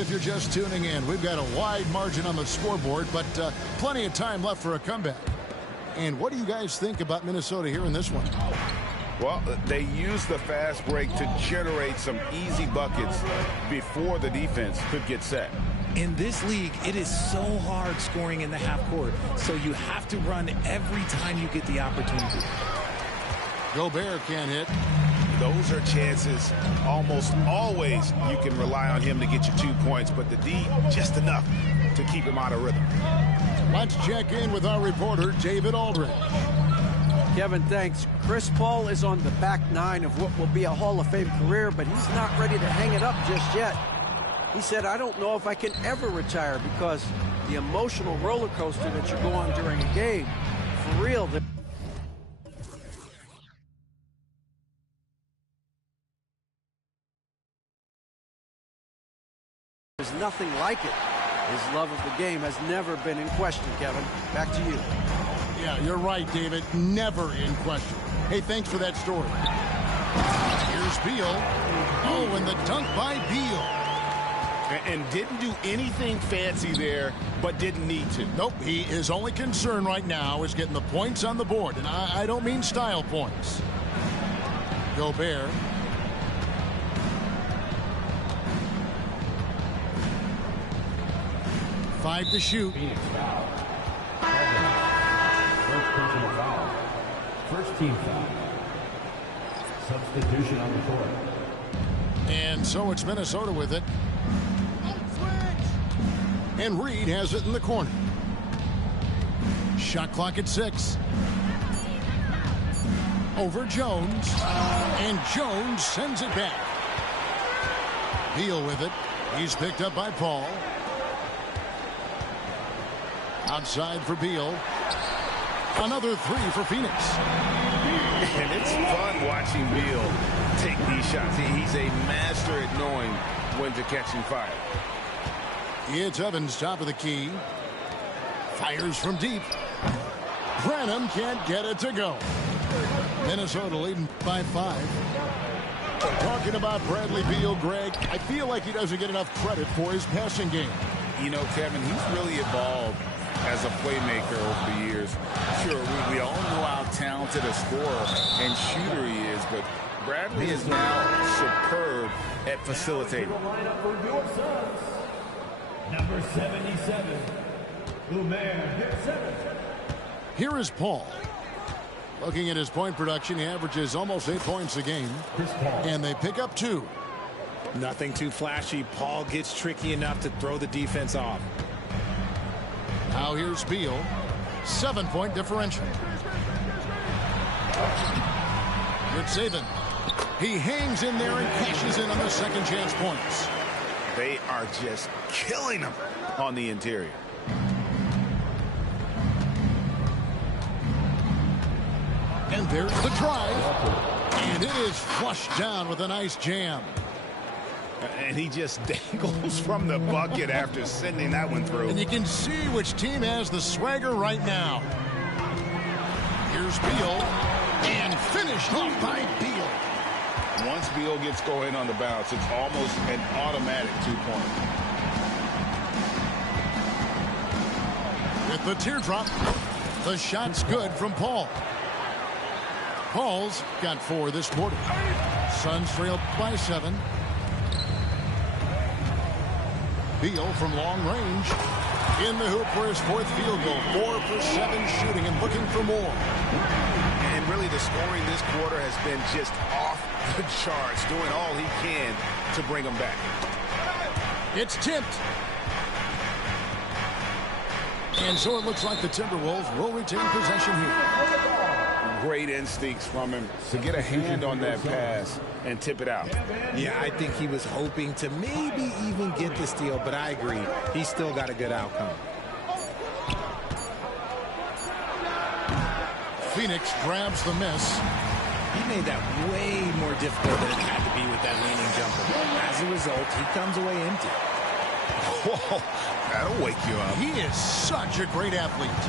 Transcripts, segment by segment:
if you're just tuning in, we've got a wide margin on the scoreboard, but plenty of time left for a comeback. And what do you guys think about Minnesota here in this one? Well, they used the fast break to generate some easy buckets before the defense could get set. In this league, it is so hard scoring in the half court, so you have to run every time you get the opportunity. Gobert can't hit. Those are chances almost always you can rely on him to get you 2 points, but the D just enough to keep him out of rhythm. Let's check in with our reporter, David Aldridge. Kevin, thanks. Chris Paul is on the back nine of what will be a Hall of Fame career, but he's not ready to hang it up just yet. He said, I don't know if I can ever retire because the emotional roller coaster that you go on during a game, for real. There's nothing like it. His love of the game has never been in question, Kevin. Back to you. Yeah, you're right, David. Never in question. Hey, thanks for that story. Here's Beal. Oh, and the dunk by Beal. And didn't do anything fancy there, but didn't need to. Nope, his only concern right now is getting the points on the board. And I don't mean style points. Gobert. Five to shoot. First personal foul. First team foul. Substitution on the court. And so it's Minnesota with it. And Reed has it in the corner. Shot clock at 6. Over Jones. And Jones sends it back. Beal with it. He's picked up by Paul. Outside for Beal. Another 3 for Phoenix. And it's fun watching Beal take these shots. He's a master at knowing when to catch and fire. It's Evans, top of the key. Fires from deep. Branham can't get it to go. Minnesota leading by 5. Talking about Bradley Beal, Greg, I feel like he doesn't get enough credit for his passing game. You know, Kevin, he's really evolved as a playmaker over the years. Sure, we all know how talented a scorer and shooter he is, but Bradley is now superb at facilitating. Number 77, Umair. Here is Paul. Looking at his point production, he averages almost 8 points a game. And they pick up 2. Nothing too flashy. Paul gets tricky enough to throw the defense off. Now here's Beal. 7-point differential. Good saving. He hangs in there and cashes in on the second chance points. They are just killing him on the interior. And there's the drive. And it is flushed down with a nice jam. And he just dangles from the bucket after sending that one through. And you can see which team has the swagger right now. Here's Beal. And finished off by Beal. Once Beal gets going on the bounce, it's almost an automatic 2-point. With the teardrop, the shot's good from Paul. Paul's got 4 this quarter. Suns trail by 7. Beal from long range. In the hoop for his 4th field goal. 4 for 7 shooting and looking for more. And really the scoring this quarter has been just off the charts, doing all he can to bring them back. It's tipped. And so it looks like the Timberwolves will retain possession here. Great instincts from him to get a hand on that pass and tip it out. Yeah, I think he was hoping to maybe even get the steal, but I agree. He's still got a good outcome. Phoenix grabs the miss. He made that way more difficult than it had to be with that leaning jumper. As a result, he comes away empty. Whoa, that'll wake you up. He is such a great athlete.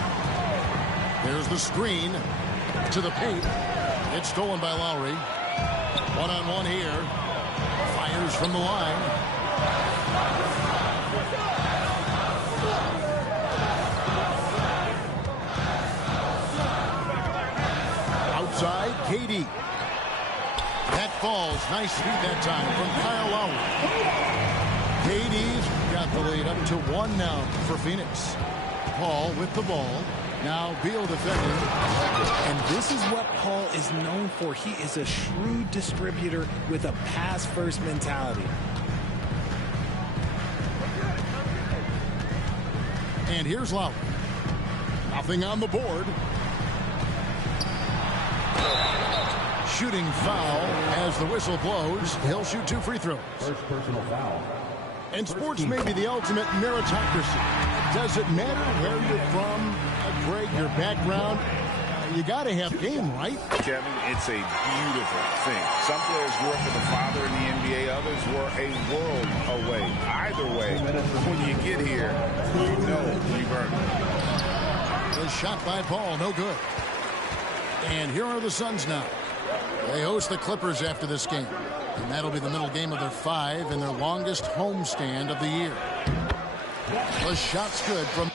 There's the screen to the paint. It's stolen by Lowry. One-on-one here. Fires from the line. key. That falls. Nice speed that time from Kyle Lowry. KD's got the lead up to 1 now for Phoenix. Paul with the ball. Now Beal defending. And this is what Paul is known for. He is a shrewd distributor with a pass-first mentality. And here's Lowry. Nothing on the board. Shooting foul as the whistle blows. He'll shoot 2 free throws. First personal foul. And sports may be the ultimate meritocracy. Does it matter where you're from, Greg, your background? You got to have game, right? Kevin, it's a beautiful thing. Some players grew up with a father in the NBA. Others were a world away. Either way, when you get here, you know you've earned it. The shot by Paul, no good. And here are the Suns now. They host the Clippers after this game. And that'll be the middle game of their 5 and their longest homestand of the year. The shot's good from...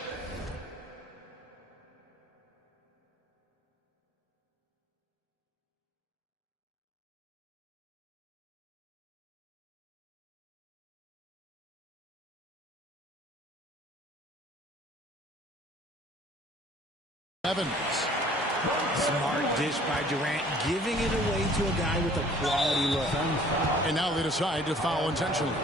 Evans. Smart dish by Durant, giving it away to a guy with a quality look. And now they decide to foul intentionally.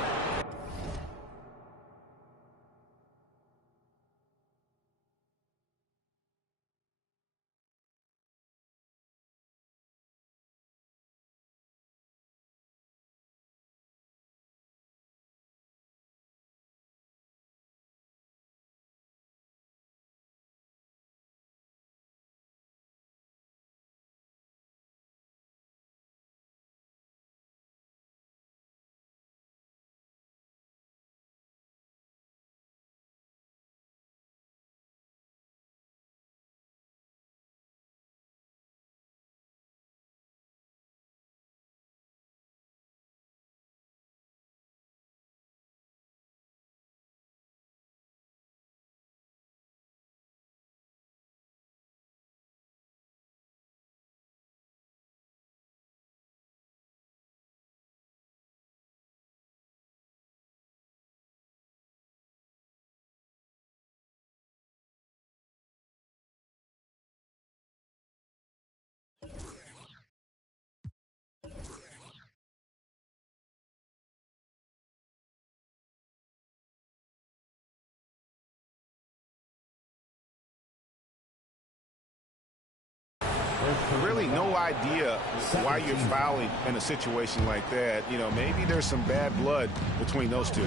Really no idea why you're fouling in a situation like that. You know, maybe there's some bad blood between those two.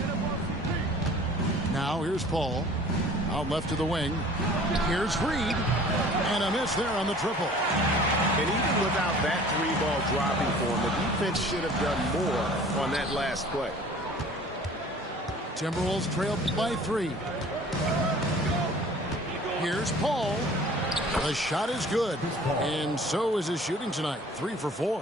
Now here's Paul. Out left to the wing. Here's Reed. And a miss there on the triple. And even without that 3-ball dropping for him, the defense should have done more on that last play. Timberwolves trailed by 3. Here's Paul. The shot is good. And so is his shooting tonight. 3 for 4.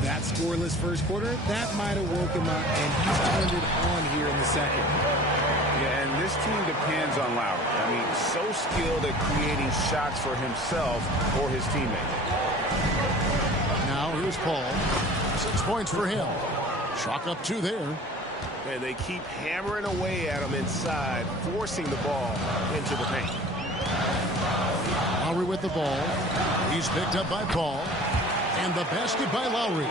That scoreless first quarter, that might have woke him up, and he's turned it on here in the second. Yeah, and this team depends on Lowry. I mean, so skilled at creating shots for himself or his teammates. Now here's Paul. 6 points for him. Chalk up 2 there. And they keep hammering away at him inside, forcing the ball into the paint. Lowry with the ball. He's picked up by Paul. And the basket by Lowry.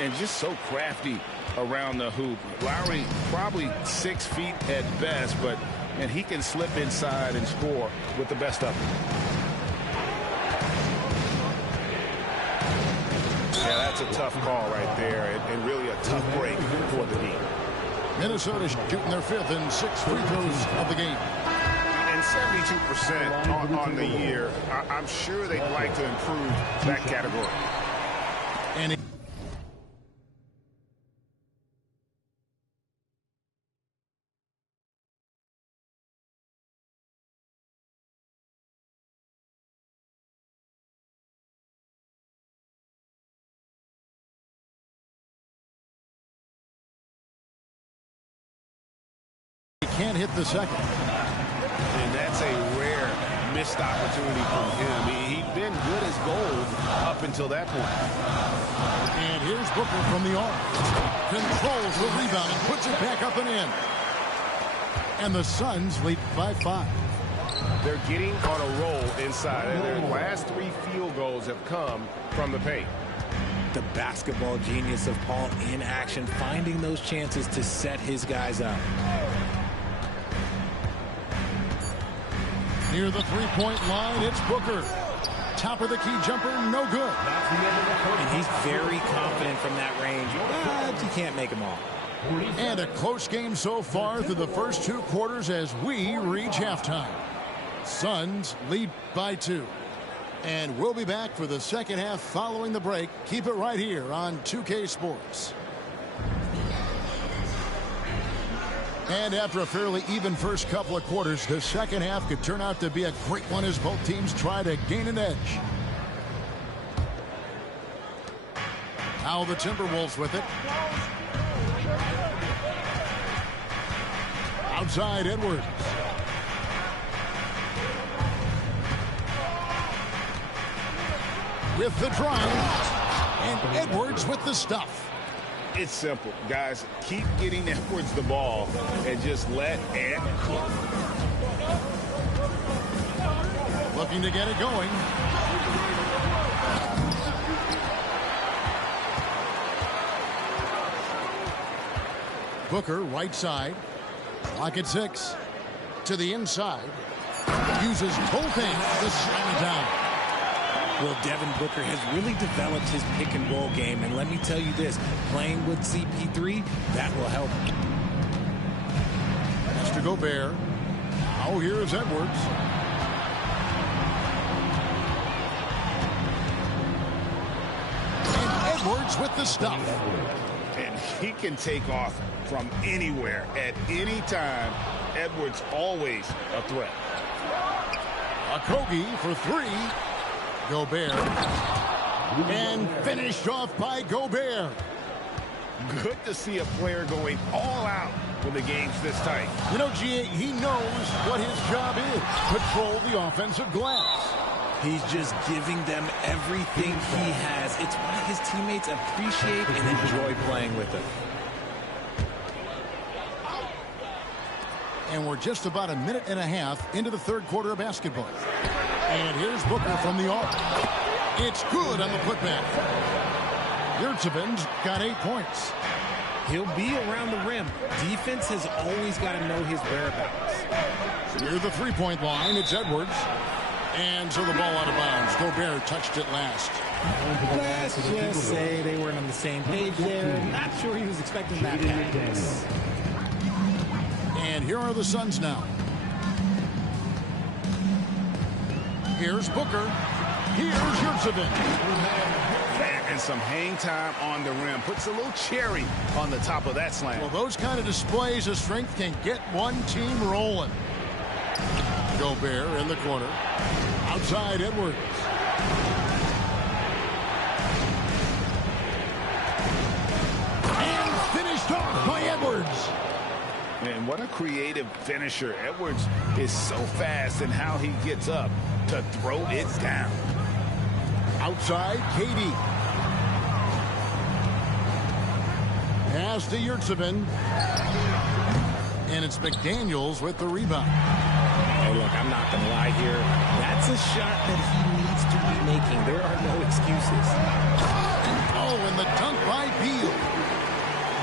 And just so crafty around the hoop. Lowry probably 6 feet at best, but and he can slip inside and score with the best of them. Yeah, that's a tough call right there, and really a tough break for the team. Minnesota shooting their 5th and 6th free throws of the game. And 72% on the year. I'm sure they'd like to improve that category. And he can't hit the second. And that's a rare missed opportunity from him. He'd been good as gold up until that point. And here's Booker from the arc. Controls the rebound and puts it back up and in. And the Suns lead by 5. They're getting on a roll inside, and their last 3 field goals have come from the paint. The basketball genius of Paul in action, finding those chances to set his guys up. Near the three-point line, it's Booker. Top of the key jumper, no good. And he's very confident from that range, but you can't make them all. And a close game so far through the first 2 quarters as we reach halftime. Suns lead by 2. And we'll be back for the second half following the break. Keep it right here on 2K Sports. And after a fairly even first couple of quarters, the second half could turn out to be a great one as both teams try to gain an edge. Now the Timberwolves with it. Outside Edwards. With the drive. And Edwards with the stuff. It's simple, guys. Keep getting Edwards the ball and just let Ed cook. Looking to get it going. Booker, right side. Clock at 6. To the inside. Uses both hands to slam it down. Well, Devin Booker has really developed his pick-and-roll game, and let me tell you this, playing with CP3, that will help. Has to Gobert. Now here's Edwards. And Edwards with the stuff. And he can take off from anywhere at any time. Edwards always a threat. Okogie for 3. Gobert. And finished off by Gobert. Good to see a player going all out when the game's this tight. You know, G.A., he knows what his job is. Patrol the offensive glass. He's just giving them everything he has. It's why his teammates appreciate and enjoy playing with him. And we're just about a minute and a half into the third quarter of basketball. And here's Booker from the arc. It's good on the putback. Yurtseven's got 8 points. He'll be around the rim. Defense has always got to know his whereabouts. Near the three-point line, it's Edwards. And so the ball out of bounds. Gobert touched it last. Let's just say they weren't on the same page there. Not sure he was expecting that pass. And here are the Suns now. Here's Booker. Here's Yurtseven. And some hang time on the rim. Puts a little cherry on the top of that slam. Well, those kind of displays of strength can get one team rolling. Gobert in the corner. Outside Edwards. And finished off by Edwards. And what a creative finisher. Edwards is so fast in how he gets up to throw it down. Outside, KD. Pass to Yurtseven. And it's McDaniels with the rebound. Hey, look, I'm not going to lie here. That's a shot that he needs to be making. There are no excuses. Oh, and the dunk by Beal.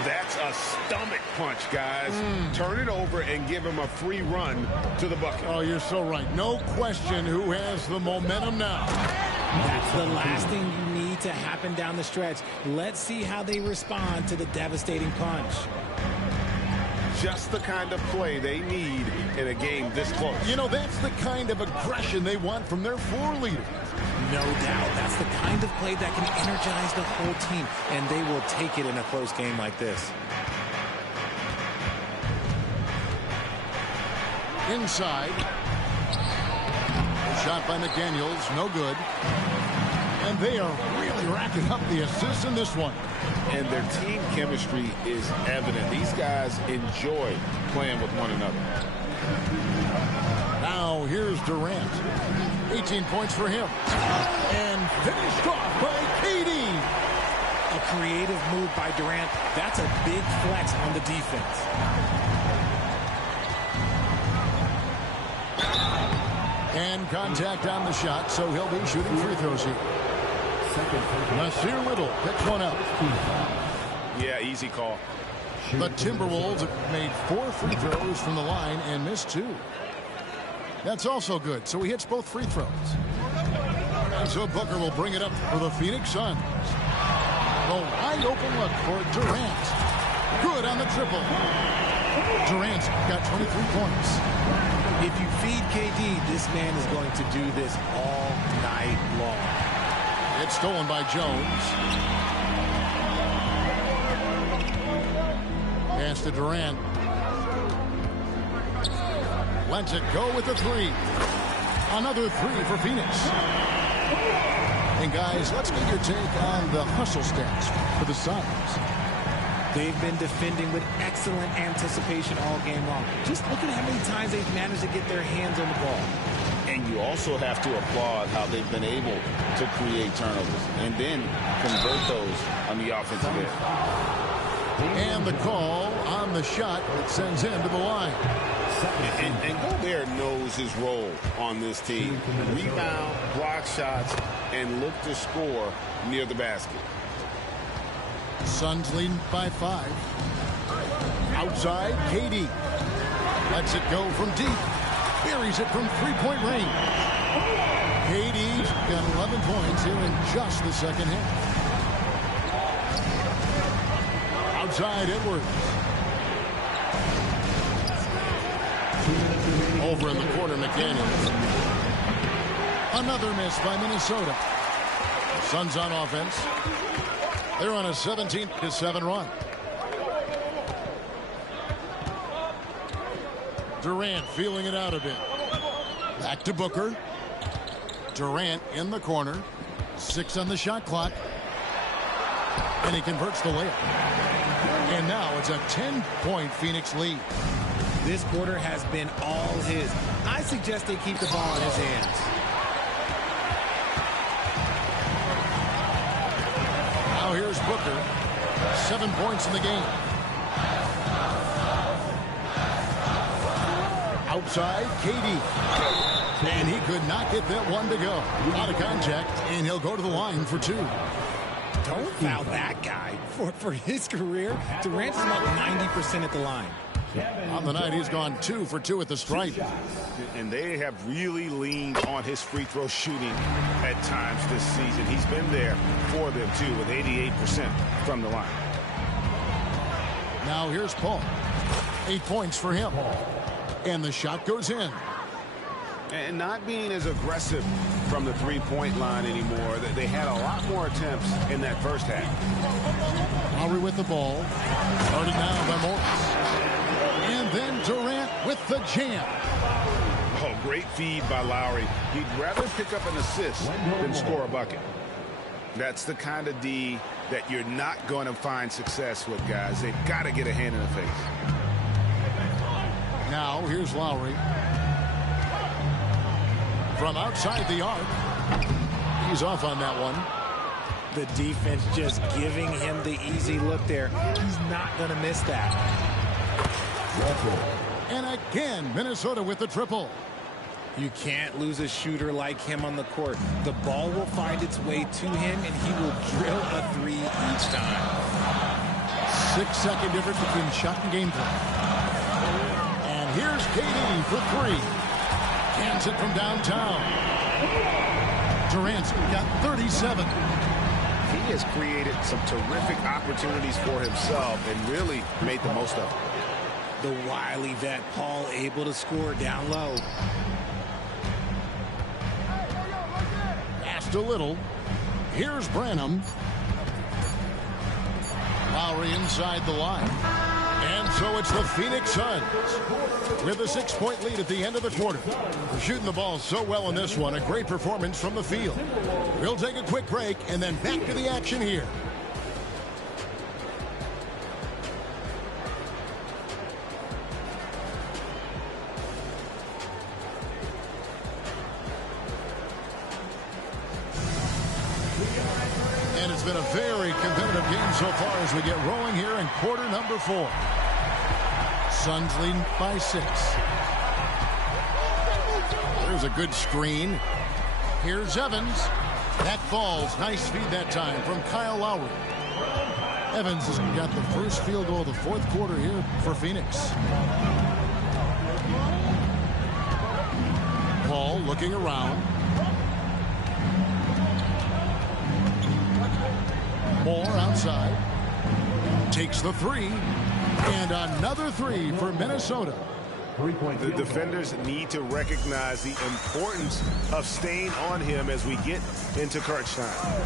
That's a stomach punch, guys. Turn it over and give him a free run to the bucket. Oh, you're so right. No question who has the momentum now. That's the last thing you need to happen down the stretch. Let's see how they respond to the devastating punch. Just the kind of play they need in a game this close. You know, that's the kind of aggression they want from their floor leader. No doubt. That's the kind of play that can energize the whole team, and they will take it in a close game like this. Inside. A shot by McDaniels, no good. And they are really racking up the assists in this one. And their team chemistry is evident. These guys enjoy playing with one another. Now here's Durant. 18 points for him. And finished off by KD. A creative move by Durant. That's a big flex on the defense. And contact on the shot, so he'll be shooting free throws here. Nasir Little picks one up. Yeah, easy call. The Timberwolves have made 4 free throws from the line and missed 2. That's also good, so he hits both free throws. And so Booker will bring it up for the Phoenix Suns. A wide open look for Durant. Good on the triple. Durant's got 23 points. If you feed KD, this man is going to do this all night long. It's stolen by Jones. Pass to Durant. Lets it go with the 3. Another 3 for Phoenix. And guys, let's get your take on the hustle stats for the Suns. They've been defending with excellent anticipation all game long. Just look at how many times they've managed to get their hands on the ball. And you also have to applaud how they've been able to create turnovers and then convert those on the offensive end. And the call on the shot that sends him to the line. And Gobert knows his role on this team. Rebound, block shots, and look to score near the basket. Suns leading by 5. Outside, KD. Lets it go from deep. Buries it from 3-point range. KD's got 11 points here in just the second half. Outside, Edwards. Over in the corner, McDaniels. Another miss by Minnesota. Suns on offense. They're on a 17-7 run. Durant feeling it out a bit. Back to Booker. Durant in the corner. 6 on the shot clock. And he converts the layup. And now it's a 10-point Phoenix lead. This quarter has been all his. I suggest they keep the ball in his hands. Now here's Booker. 7 points in the game. Outside, KD. And he could not get that one to go. Out of contact, and he'll go to the line for 2. Don't foul that guy. For his career, Durant's about 90% at the line. On the night, he's gone 2 for 2 at the stripe. And they have really leaned on his free throw shooting at times this season. He's been there for them, too, with 88% from the line. Now here's Paul. 8 points for him. And the shot goes in. And not being as aggressive from the three-point line anymore. They had a lot more attempts in that first half. Lowry with the ball. Started now by Morris. And then Durant with the jam. Oh, great feed by Lowry. He'd rather pick up an assist than score a bucket. That's the kind of D that you're not going to find success with, guys. They've got to get a hand in the face. Now here's Lowry. From outside the arc. He's off on that one. The defense just giving him the easy look there. He's not going to miss that. And again, Minnesota with the triple. You can't lose a shooter like him on the court. The ball will find its way to him, and he will drill a 3 each time. 6-second difference between shot and game play. And here's KD for 3. Cans it from downtown. Durant's got 37. He has created some terrific opportunities for himself and really made the most of it. The wily vet Paul able to score down low. Passed a little. Here's Branham. Lowry inside the line. And so it's the Phoenix Suns with a 6-point lead at the end of the quarter. They're shooting the ball so well in this one. A great performance from the field. We'll take a quick break and then back to the action here. It's been a very competitive game so far as we get rolling here in quarter number 4. Suns leading by 6. There's a good screen. Here's Evans. That falls. Nice feed that time from Kyle Lowry. Evans has got the first field goal of the 4th quarter here for Phoenix. Paul looking around. Moore outside. Takes the 3. And another 3 for Minnesota. The defenders need to recognize the importance of staying on him as we get into crunch time.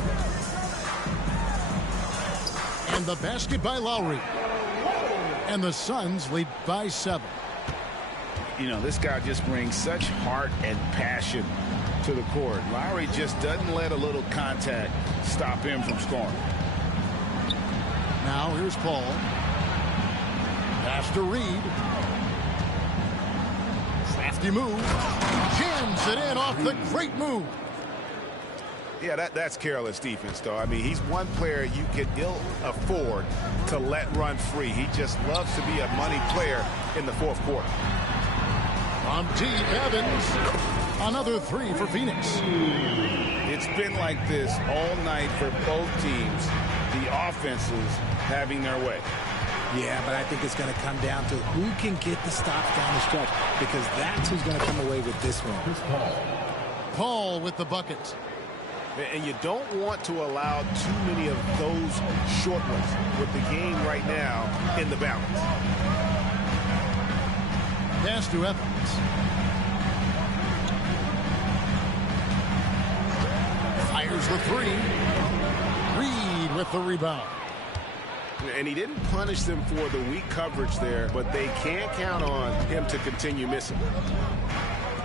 And the basket by Lowry. And the Suns lead by 7. You know, this guy just brings such heart and passion to the court. Lowry just doesn't let a little contact stop him from scoring. Now here's Paul. Pass to Reed. Crafty move. Jams it in off the great move. Yeah, that's careless defense, though. I mean, he's one player you could ill afford to let run free. He just loves to be a money player in the 4th quarter. On deep, Evans. Another 3 for Phoenix. It's been like this all night for both teams. The offenses having their way. Yeah, but I think it's going to come down to who can get the stops down the stretch, because that's who's going to come away with this one. Paul with the bucket. And you don't want to allow too many of those short ones with the game right now in the balance. Pass to Evans. Fires the 3. Reed with the rebound. And he didn't punish them for the weak coverage there, but they can't count on him to continue missing.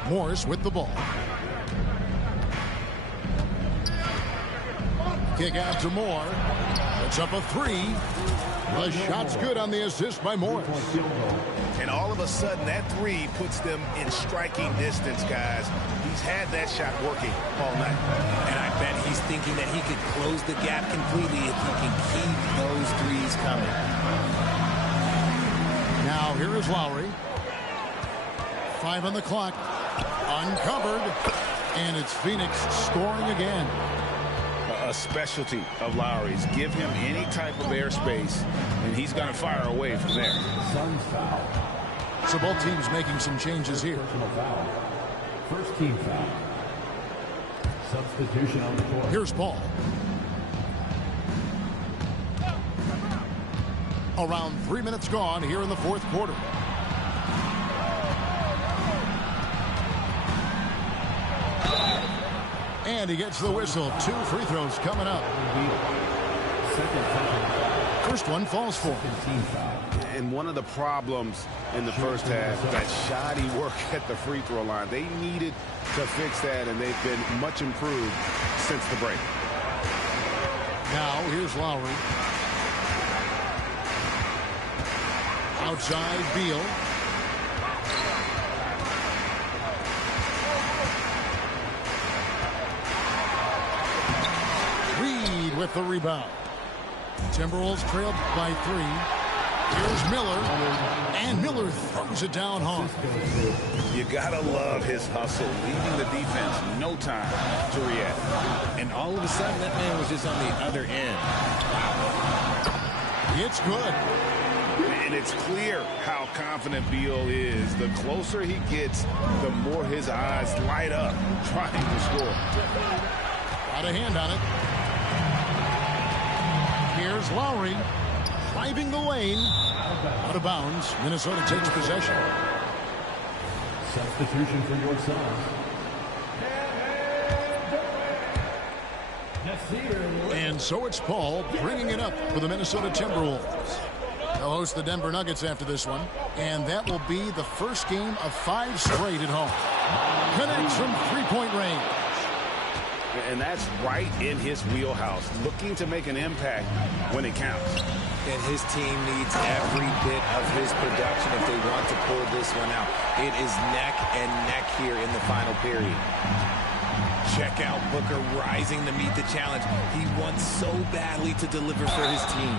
Morris with the ball. Kick out to Moore. It's up a 3. The shot's good on the assist by Morris. And all of a sudden, that 3 puts them in striking distance, guys. He's had that shot working all night. And I bet he's thinking that he could close the gap completely if he can keep those 3s coming. Now here is Lowry. 5 on the clock. Uncovered. And it's Phoenix scoring again. A specialty of Lowry's. Give him any type of airspace, and he's going to fire away from there. Suns foul. So both teams making some changes here. Personal foul. First team foul. Substitution on the court. Here's Paul. Around 3 minutes gone here in the 4th quarter. And he gets the whistle. 2 free throws coming up. First one falls for him. And one of the problems in the first half, that shoddy work at the free throw line. They needed to fix that, and they've been much improved since the break. Now here's Lowry. Outside Beal. Reed with the rebound. Timberwolves trailed by 3. Here's Miller. And Miller throws it down hard. You gotta love his hustle, leaving the defense no time to react. And all of a sudden, that man was just on the other end. It's good. And it's clear how confident Beal is. The closer he gets, the more his eyes light up trying to score. Got a hand on it. Here's Lowry. Driving the lane. Out of bounds. Minnesota takes possession. Substitution for your Suns. And so it's Paul bringing it up for the Minnesota Timberwolves. They'll host the Denver Nuggets after this one. And that will be the first game of 5 straight at home. Connects from 3-point range. And that's right in his wheelhouse, looking to make an impact when it counts. And his team needs every bit of his production if they want to pull this one out. It is neck and neck here in the final period. Check out Booker rising to meet the challenge. He wants so badly to deliver for his team.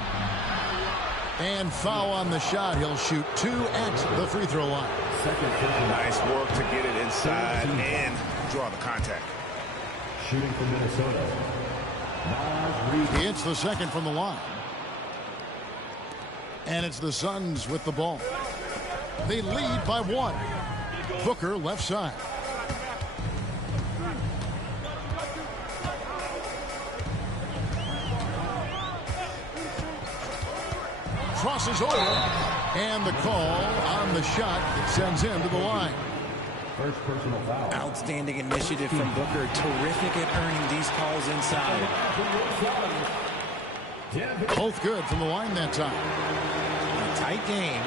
And foul on the shot. He'll shoot 2 at the free throw line. Nice work to get it inside and draw the contact. Shooting from Minnesota. It's the second from the line. And it's the Suns with the ball. They lead by 1. Booker left side. Crosses over. And the call on the shot that sends him to the line. First personal foul. Outstanding initiative from Booker. Terrific at earning these calls inside. Both good from the line that time. In a tight game,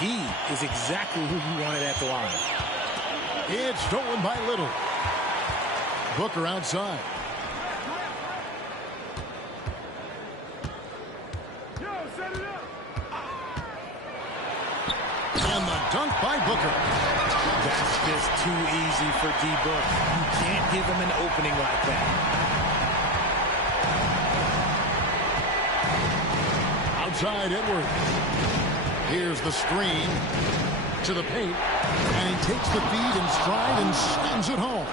he is exactly who you wanted at the line. It's stolen by Little. Booker outside. And the dunk by Booker. That's just too easy for D-Book. You can't give him an opening like that. Outside Edwards. Here's the screen to the paint. And he takes the feed in stride and slams it home.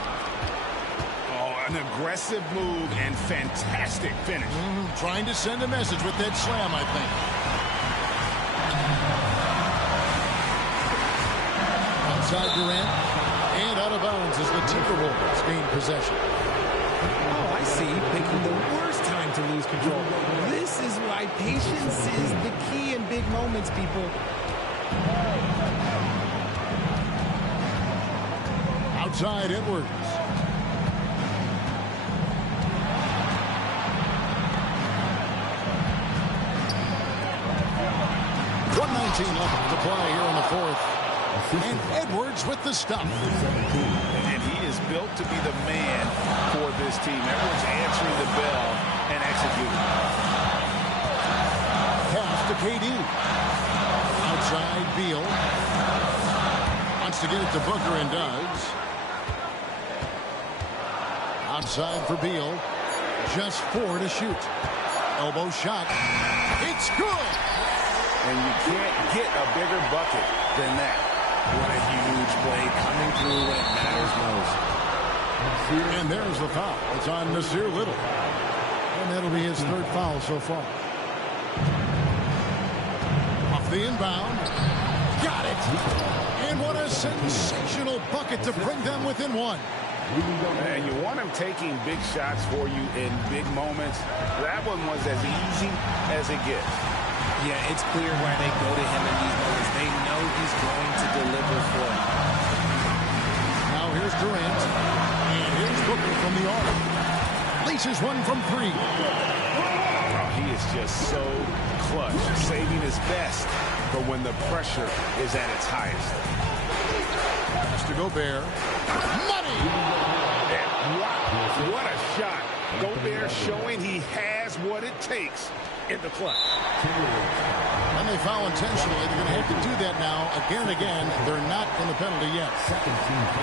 Oh, an aggressive move and fantastic finish. Trying to send a message with that slam, I think. Outside Durant. And out of bounds as the Timberwolves gain possession. Oh, I see. Picking the worst time to lose control. This is why patience is the key in big moments, people. Outside Edwards. Left to play here in the fourth. And Edwards with the stop. And he is built to be the man for this team. Edwards answering the bell and executing. Pass to KD. Outside Beal. Wants to get it to Booker and does. Outside for Beal. Just 4 to shoot. Elbow shot. It's good. And you can't get a bigger bucket than that. What a huge play coming through when it matters most. And there's the foul. It's on Nasir Little. And that'll be his 3rd foul so far. Off the inbound. Got it. And what a sensational bucket to bring them within 1. And you want him taking big shots for you in big moments. That one was as easy as it gets. Yeah, it's clear why they go to him in these moments. They know he's going to deliver for them. Now here's Durant. And here's Booker from the arc. Laces one from 3. Oh, he is just so clutch, saving his best for when the pressure is at its highest. Mr. Gobert. Money! And wow, what a shot. Gobert showing he has what it takes in the clutch. And they foul intentionally. They're going to have to do that now again and again. They're not in the penalty yet.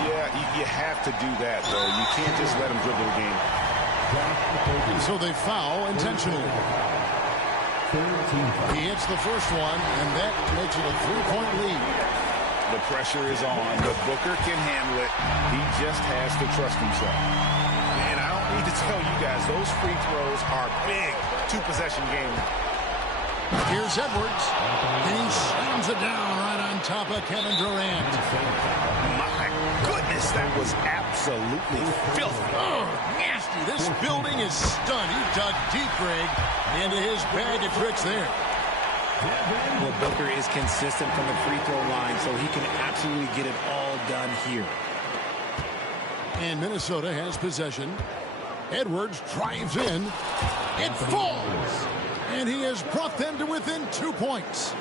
Yeah, you have to do that, though. You can't just let them dribble the game. And so they foul intentionally. He hits the first one, and that makes it a 3-point lead. The pressure is on, but Booker can handle it. He just has to trust himself. And I don't need to tell you guys, those free throws are big 2-possession game. Here's Edwards. And he slams it down right on top of Kevin Durant. My goodness, that was absolutely filthy. Oh, nasty. This building is stunned. He dug deep, Greg, into his bag of tricks there. Well, Booker is consistent from the free throw line, so he can absolutely get it all done here. And Minnesota has possession. Edwards drives in. It falls. And he has brought them to within 2 points.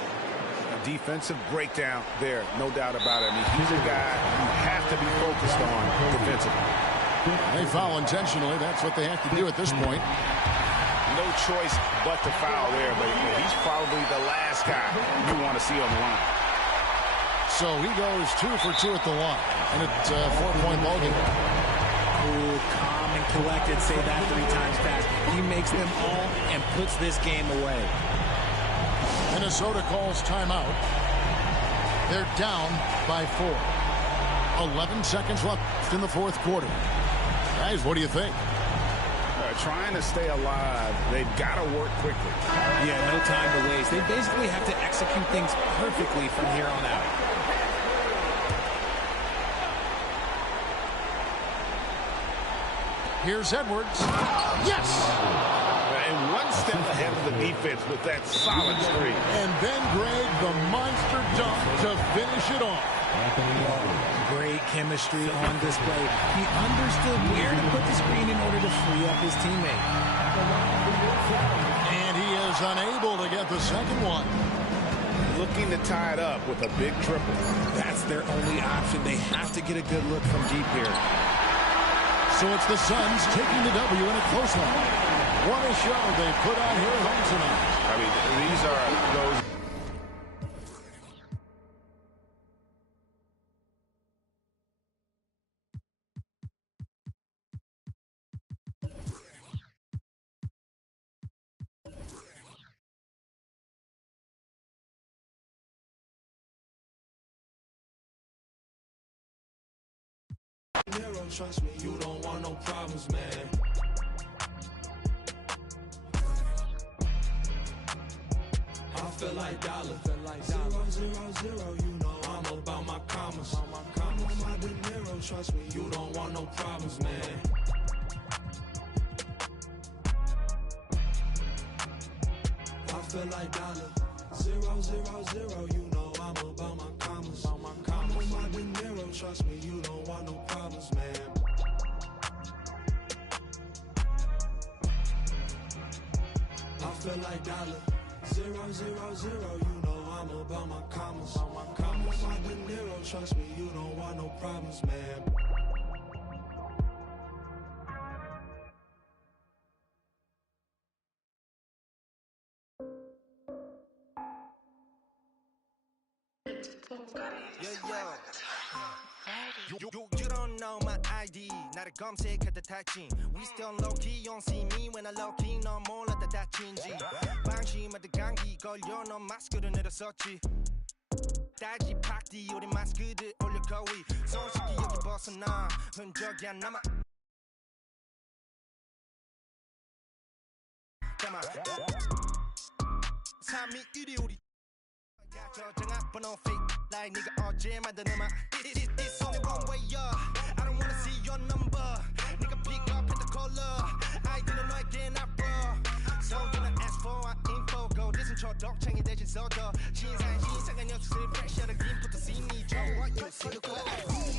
A defensive breakdown there, no doubt about it. I mean, he's a guy you have to be focused on defensively. They foul intentionally. That's what they have to do at this point. No choice but to foul there, but he's probably the last guy you want to see on the line. So he goes 2 for 2 at the line. And it's a 4-point ballgame. Cool, calm, and collected. Say that 3 times fast. He makes them all and puts this game away. Minnesota calls timeout. They're down by 4. 11 seconds left in the fourth quarter. Guys, what do you think? Trying to stay alive, they've got to work quickly. Yeah, no time to waste. They basically have to execute things perfectly from here on out. Here's Edwards. Yes! And one step ahead of the defense with that solid screen. And then Greg, the monster dunk to finish it off. Great chemistry on display. He understood where to put the screen in order to free up his teammate. And he is unable to get the second one. Looking to tie it up with a big triple. That's their only option. They have to get a good look from deep here. So it's the Suns taking the W in a close one. What a show they put on here at home tonight. I mean, these are those. Trust me, you don't want no problems, man. I feel like dollar. 0, you know I'm about my commas. I'm on my De Niro, trust me, you don't want no problems, man. I feel like dollar. 0, you know I'm about my commas. I'm on my De Niro, trust me, you don't want no problems, man. I feel like dollar. 0, you know I'm about my commas. I'm on my De Niro, trust me, you don't want no problems, man. You don't know my ID. 나를 검색하다 다친. We still low key, you don't see me when I low key. 너 몰랐다 다친지. 방심하다 감기 걸려 너 마스크를 내렸었지. 따지 팍디 우리 마스크들 올려 거위. 손쉽게 여기 벗어나 흔적이 안 남아. 담아. 3위 1위 우리. 저장아 번호 fake like 네가 어제 만든 음악. It's only one way up. I don't wanna see your number. 네가 pick up at the color. 아이들은 너에게 나빠. So do not ask for our info. Go listen 초록창이 대신 써줘. 신상한 녀석들 fresh out of 김부터 see 좋아. You see the club.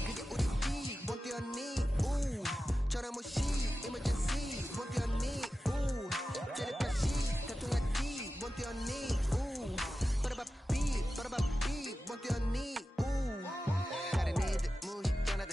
그게 우리 집. 못 뛰었니? 우. 저런 무시. Emergency. 못 뛰었니? 우. 제레파시. 대통령이. 못 뛰었니? 우. 못 뛰었니? 우. 다른 애들 무식 전화들.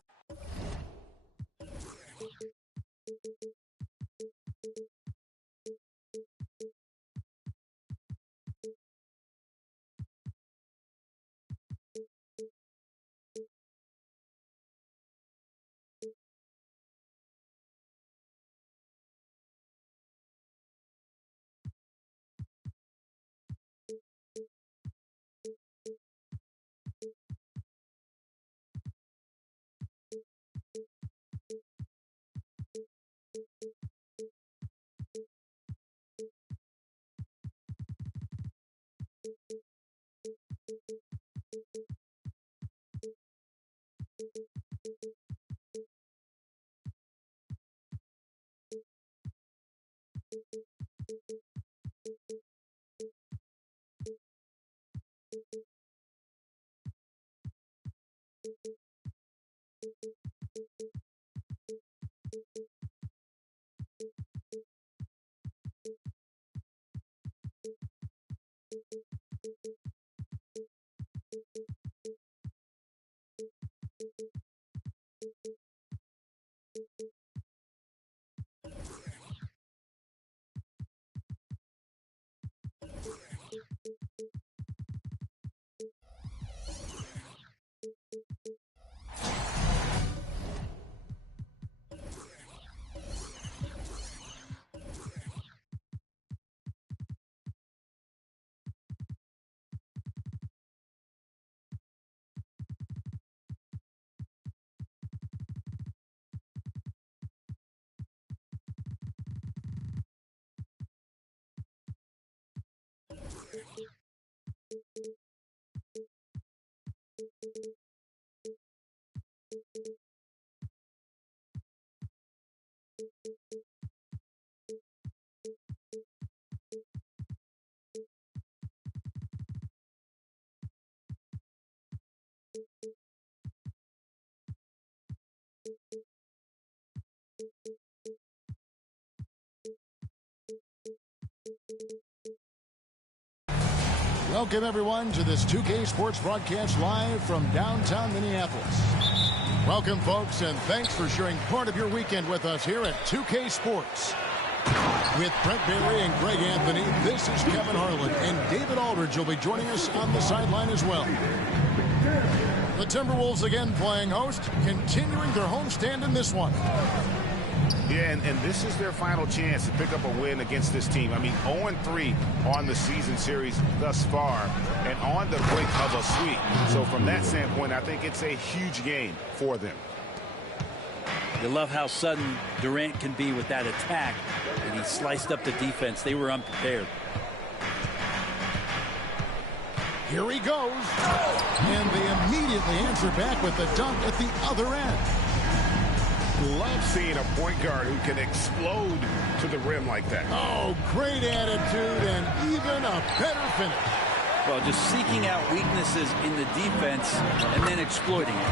Welcome, everyone, to this 2K Sports broadcast live from downtown Minneapolis. Welcome, folks, and thanks for sharing part of your weekend with us here at 2K Sports. With Brent Barry and Greg Anthony, this is Kevin Harlan, and David Aldridge will be joining us on the sideline as well. The Timberwolves again playing host, continuing their homestand in this one. Yeah, and this is their final chance to pick up a win against this team. I mean, 0-3 on the season series thus far and on the brink of a sweep. So from that standpoint, I think it's a huge game for them. You love how sudden Durant can be with that attack, and he sliced up the defense. They were unprepared. Here he goes, and they immediately answer back with the dunk at the other end. Love seeing a point guard who can explode to the rim like that. Oh, great attitude and even a better finish. Well, just seeking out weaknesses in the defense and then exploiting it.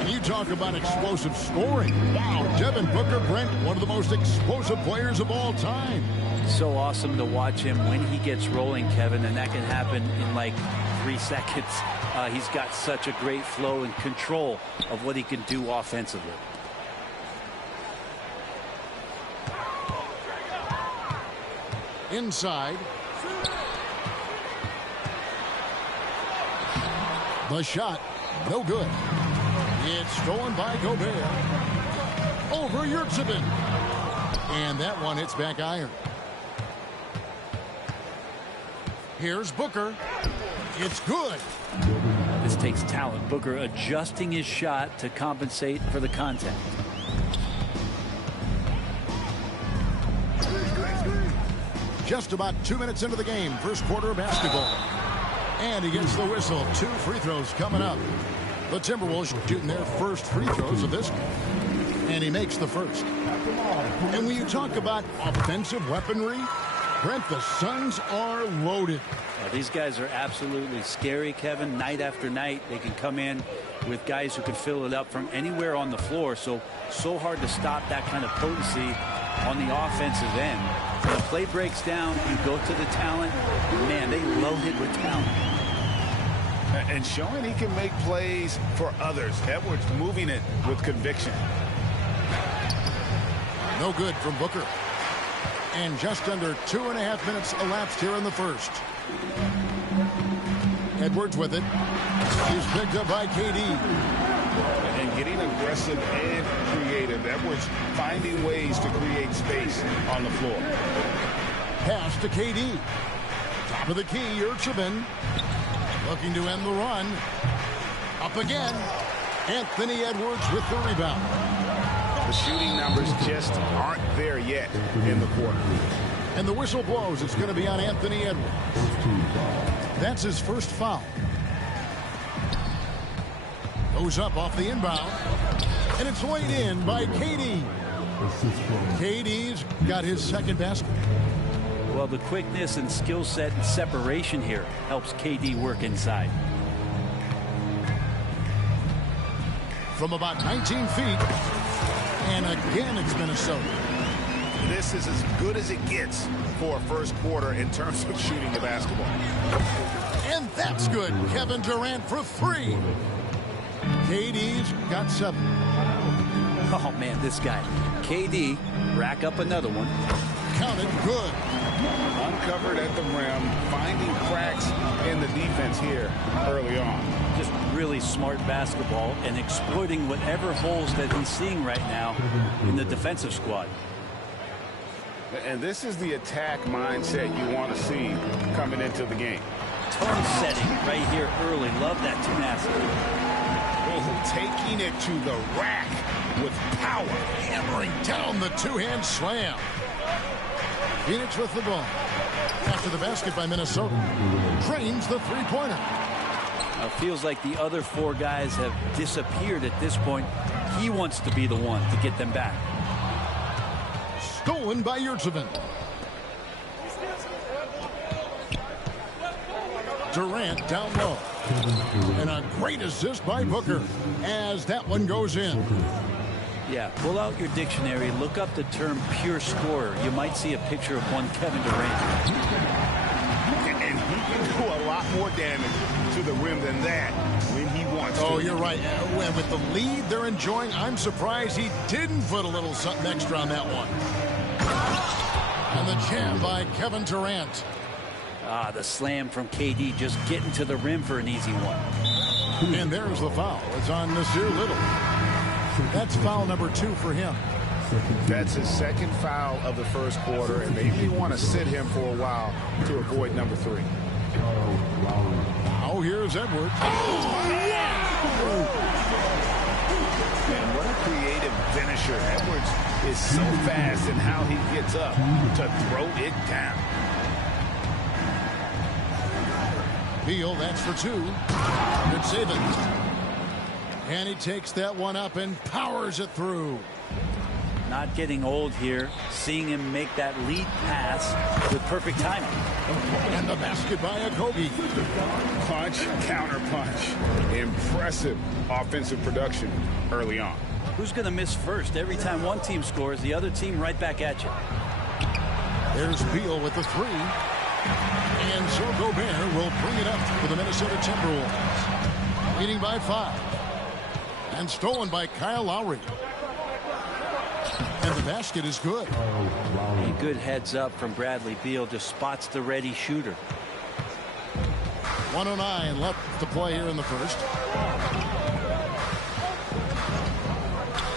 And you talk about explosive scoring. Wow, Devin Booker, Brent, one of the most explosive players of all time. So awesome to watch him when he gets rolling, Kevin, and that can happen in like 3 seconds. He's got such a great flow and control of what he can do offensively. Inside. The shot, no good. It's stolen by Gobert. Over Yurtsevin. And that one hits back iron. Here's Booker. It's good. This takes talent. Booker adjusting his shot to compensate for the contact. Just about 2 minutes into the game, first quarter of basketball. And he gets the whistle. 2 free throws coming up. The Timberwolves shooting their first free throws of this game. And he makes the first. And when you talk about offensive weaponry, Brent, the Suns are loaded. These guys are absolutely scary, Kevin. Night after night, they can come in with guys who can fill it up from anywhere on the floor. So hard to stop that kind of potency on the offensive end. When the play breaks down, you go to the talent. Man, they loaded with talent. And showing he can make plays for others. Edwards moving it with conviction. No good from Booker. And just under 2.5 minutes elapsed here in the first. Edwards with it. He's picked up by KD. And getting aggressive and creative. Edwards finding ways to create space on the floor. Pass to KD. Top of the key, Yurtsevin. Looking to end the run. Up again. Anthony Edwards with the rebound. The shooting numbers just aren't there yet in the quarter. And the whistle blows. It's going to be on Anthony Edwards. That's his first foul. Goes up off the inbound. And it's laid in by KD. KD's got his second basket. Well, the quickness and skill set and separation here helps KD work inside. From about 19 feet. And again, it's Minnesota. This is as good as it gets for a first quarter in terms of shooting the basketball. And that's good. Kevin Durant for 3. KD's got 7. Oh, man, this guy. KD, rack up another one. Counted good. Uncovered at the rim, finding cracks in the defense here early on. Just really smart basketball and exploiting whatever holes that he's seeing right now in the defensive squad. And this is the attack mindset you want to see coming into the game. Tone setting right here early. Love that tenacity. Oh, taking it to the rack with power. Hammering down the two-hand slam. Phoenix with the ball. After the basket by Minnesota. Drains the three-pointer. Feels like the other 4 guys have disappeared at this point. He wants to be the one to get them back. Stolen by Yurtsevin. Durant down low. And a great assist by Booker as that one goes in. Yeah, pull out your dictionary, look up the term pure scorer. You might see a picture of one Kevin Durant. And he can do a lot more damage to the rim than that when he wants to. Oh, you're right. With the lead they're enjoying, I'm surprised he didn't put a little something extra on that one. And the jam by Kevin Durant. The slam from KD, just getting to the rim for an easy one. And there's the foul. It's on Nasir Little. That's foul number 2 for him. That's his second foul of the first quarter, and they may want to sit him for a while to avoid number 3. Now here's Edwards. And what a creative finisher. Edwards is so fast in how he gets up to throw it down. Beal, that's for 2. Good saving. And he takes that one up and powers it through. Not getting old here. Seeing him make that lead pass with perfect timing. And the basket by Okogie. Punch, counter punch. Impressive offensive production early on. Who's going to miss first? Every time one team scores, the other team right back at you. There's Beal with the 3. And so Gobert will bring it up for the Minnesota Timberwolves. Leading by 5. And stolen by Kyle Lowry. And the basket is good. A good heads up from Bradley Beal. Just spots the ready shooter. 1:09 left to play here in the first.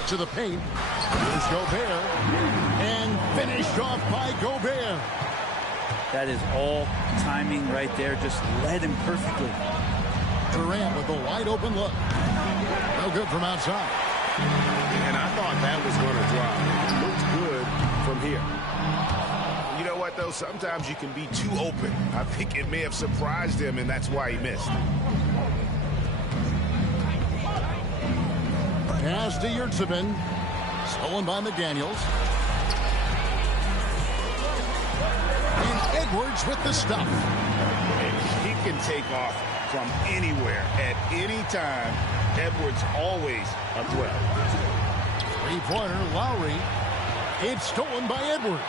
To the paint. Here's Gobert. And finished off by Gobert. That is all timing right there. Just led him perfectly. Durant with a wide open look. No good from outside. And I thought that was going to drop. It looked good from here. You know what, though? Sometimes you can be too open. I think it may have surprised him, and that's why he missed. Pass to Yurtsevin. Stolen by McDaniels. And Edwards with the stuff. And he can take off from anywhere at any time. Edwards always a threat. 3-pointer, Lowry. It's stolen by Edwards.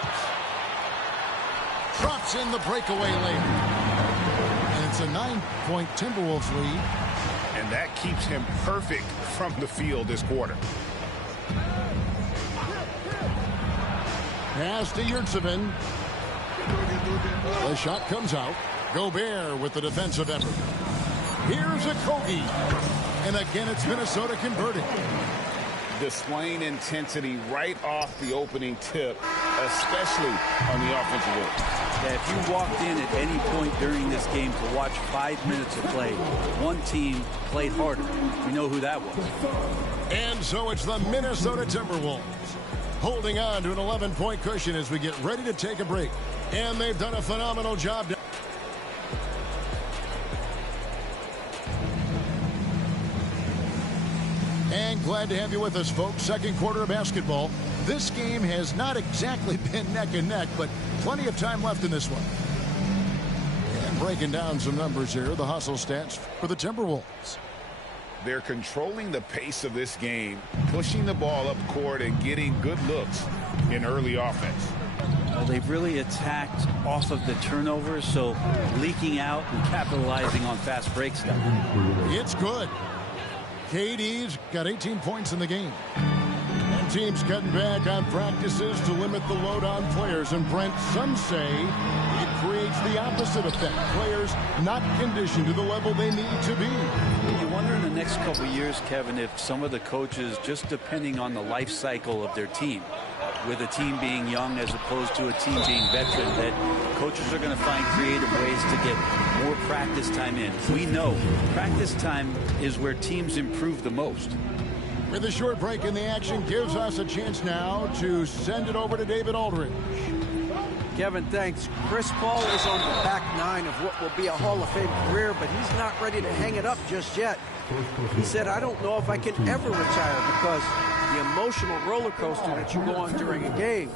Drops in the breakaway lane. And it's a 9-point Timberwolves lead. And that keeps him perfect from the field this quarter. Pass to Yurtsevin. The shot comes out. Gobert with the defensive effort. Here's Okogie. And again, it's Minnesota converting. Displaying intensity right off the opening tip, especially on the offensive end. Yeah, if you walked in at any point during this game to watch 5 minutes of play, one team played harder. We know who that was. And so it's the Minnesota Timberwolves holding on to an 11-point cushion as we get ready to take a break. And they've done a phenomenal job. And glad to have you with us, folks. Second quarter of basketball. This game has not exactly been neck and neck, but plenty of time left in this one. And breaking down some numbers here, the hustle stats for the Timberwolves. They're controlling the pace of this game, pushing the ball up court and getting good looks in early offense. They've really attacked off of the turnovers, so leaking out and capitalizing on fast break stuff. It's good. KD's got 18 points in the game. And teams cutting back on practices to limit the load on players. And Brent, some say it creates the opposite effect. Players not conditioned to the level they need to be. You wonder in the next couple of years, Kevin, if some of the coaches, just depending on the life cycle of their team, with a team being young as opposed to a team being veteran, that coaches are going to find creative ways to get more practice time in. We know practice time is where teams improve the most. With a short break in the action gives us a chance now to send it over to David Aldridge. Kevin, thanks. Chris Paul is on the back nine of what will be a Hall of Fame career, but he's not ready to hang it up just yet. He said, I don't know if I can ever retire because the emotional roller coaster that you go on during a game,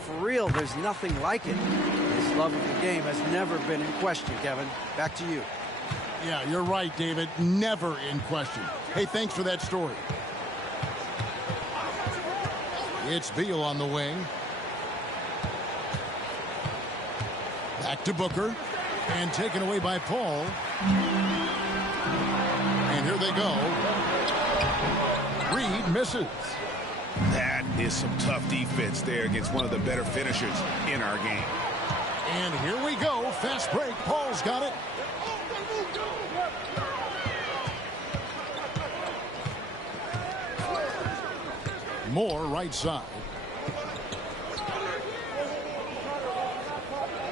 for real, there's nothing like it. His love of the game has never been in question, Kevin. Back to you. Yeah, you're right, David. Never in question. Hey, thanks for that story. It's Beal on the wing. Back to Booker. And taken away by Paul. And here they go. Reed misses. That is some tough defense there against one of the better finishers in our game. And here we go. Fast break. Paul's got it. Moore right side.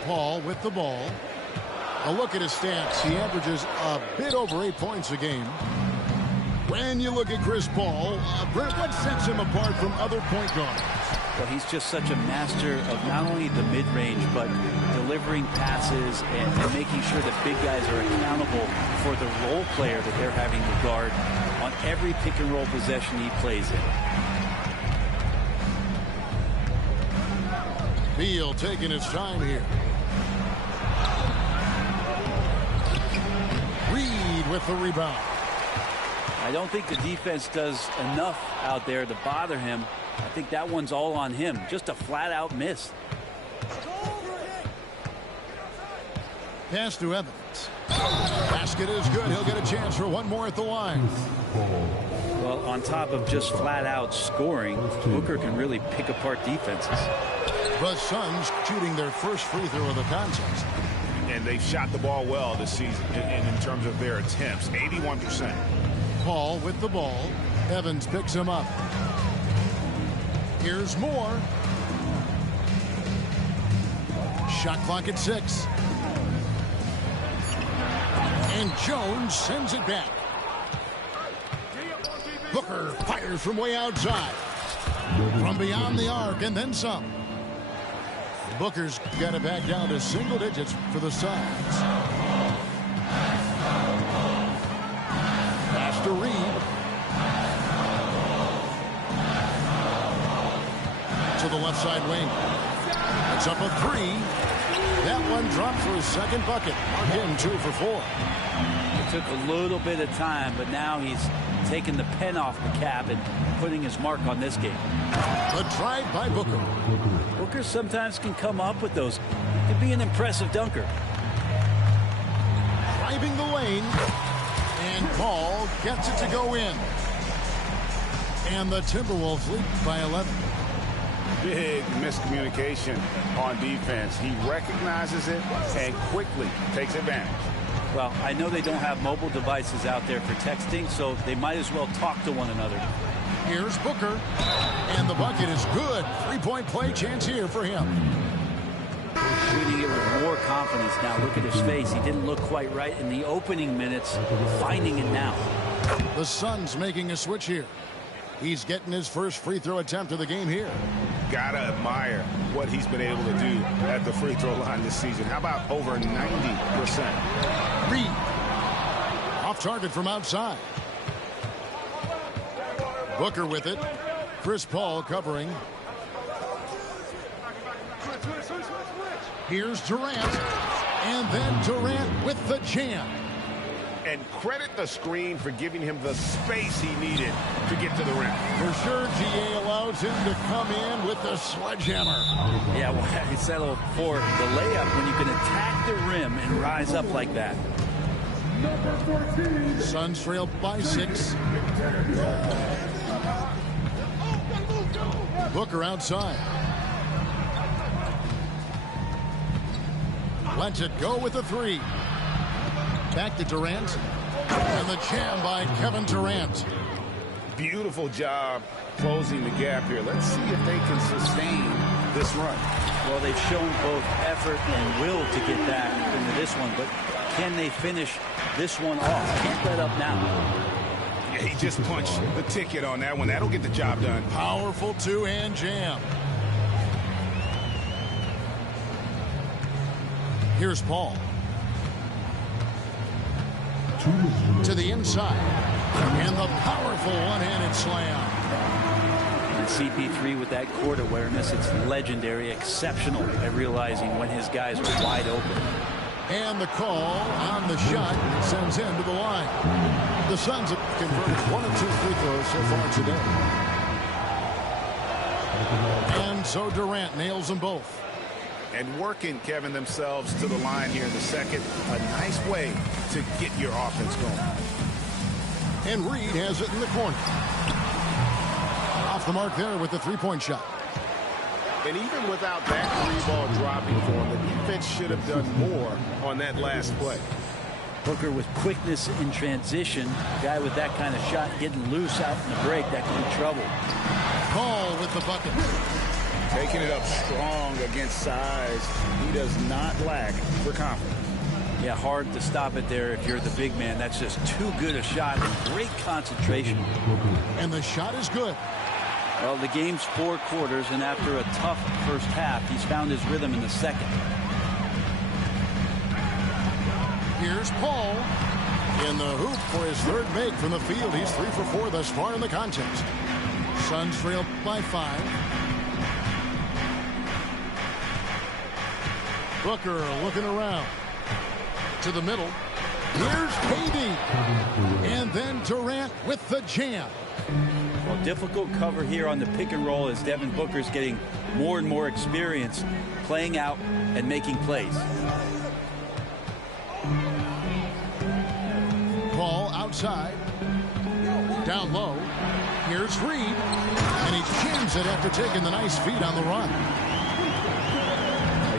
Paul with the ball. A look at his stats. He averages a bit over 8 points a game. When you look at Chris Paul, Brett, what sets him apart from other point guards? Well, he's just such a master of not only the mid-range, but delivering passes and making sure that big guys are accountable for the role player that they're having to guard on every pick-and-roll possession he plays in. Beal taking his time here. Reed with the rebound. I don't think the defense does enough out there to bother him. I think that one's all on him. Just a flat-out miss. Pass to Evans. Basket is good. He'll get a chance for one more at the line. Well, on top of just flat-out scoring, Booker can really pick apart defenses. The Suns shooting their first free throw of the contest. And they've shot the ball well this season in terms of their attempts. 81%. Paul with the ball. Evans picks him up. Here's Moore. Shot clock at 6. And Jones sends it back. Booker fires from way outside. From beyond the arc and then some. Booker's got it back down to single digits for the Suns. Pass to Reed. To the left side wing. It's up a 3. That one dropped for his second bucket. Mark him 2 for 4. It took a little bit of time, but now he's taking the pen off the cap and putting his mark on this game. A drive by Booker. Booker sometimes can come up with those. He can be an impressive dunker. Driving the lane. And Paul gets it to go in. And the Timberwolves lead by 11. Big miscommunication on defense. He recognizes it and quickly takes advantage. Well, I know they don't have mobile devices out there for texting, so they might as well talk to one another. Here's Booker. And the bucket is good. 3-point play chance here for him. Shooting it with more confidence now. Look at his face. He didn't look quite right in the opening minutes. Finding it now. The Suns making a switch here. He's getting his first free throw attempt of the game here. Gotta admire what he's been able to do at the free throw line this season. How about over 90%? Reed. Off target from outside. Booker with it. Chris Paul covering. Here's Durant. And then Durant with the jam. And credit the screen for giving him the space he needed to get to the rim. For sure, GA allows him to come in with the sledgehammer. Yeah, well, he settled for the layup when you can attack the rim and rise up like that. Suns trail by 6. Booker outside. Lets it go with a 3. Back to Durant. And the jam by Kevin Durant. Beautiful job closing the gap here. Let's see if they can sustain this run. Well, they've shown both effort and will to get back into this one, but can they finish this one off? Can't let up now. Yeah, he just punched the ticket on that one. That'll get the job done. Powerful two-hand jam. Here's Paul. To the inside. And the powerful one-handed slam. And CP3 with that court awareness, it's legendary, exceptional at realizing when his guys are wide open. And the call on the shot sends him to the line. The Suns have converted 1 of 2 free throws so far today. And so Durant nails them both. And working, Kevin, themselves to the line here in the second. A nice way to get your offense going. And Reed has it in the corner. Off the mark there with the three-point shot. And even without that three ball dropping for him, the defense should have done more on that last play. Booker with quickness in transition. Guy with that kind of shot getting loose out in the break. That could be trouble. Ball with the bucket. Taking it up strong against size. He does not lack for confidence. Yeah, hard to stop it there if you're the big man. That's just too good a shot and great concentration. And the shot is good. Well, the game's 4 quarters, and after a tough first half, he's found his rhythm in the second. Here's Paul in the hoop for his third make from the field. He's 3 for 4 thus far in the contest. Suns trail by 5. Booker looking around to the middle. Here's KD. And then Durant with the jam. Well, difficult cover here on the pick and roll as Devin Booker's getting more and more experience playing out and making plays. Ball outside. Down low. Here's Reed. And he jams it after taking the nice feed on the run.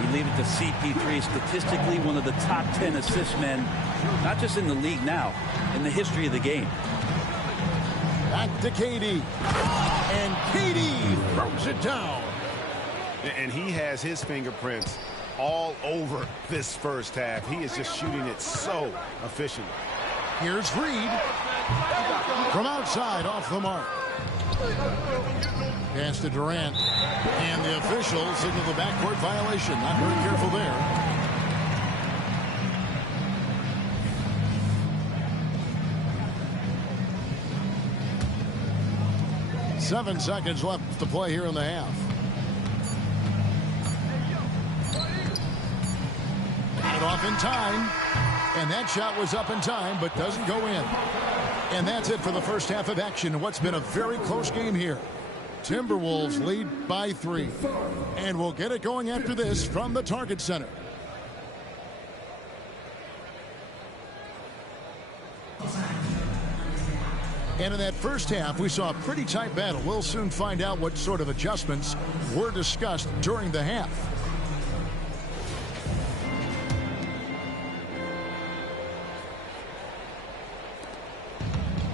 You leave it to CP3, statistically one of the top 10 assist men, not just in the league now, in the history of the game. Back to KD. And KD throws it down. And he has his fingerprints all over this first half. He is just shooting it so efficiently. Here's Reed. From outside, off the mark. Pass to Durant. And the officials signal the backcourt violation. Not very careful there. Seven seconds left to play here in the half. Got it off in time. And that shot was up in time, but doesn't go in. And that's it for the first half of action in what's been a very close game here. Timberwolves lead by 3. And we'll get it going after this from the Target Center. And in that first half, we saw a pretty tight battle. We'll soon find out what sort of adjustments were discussed during the half.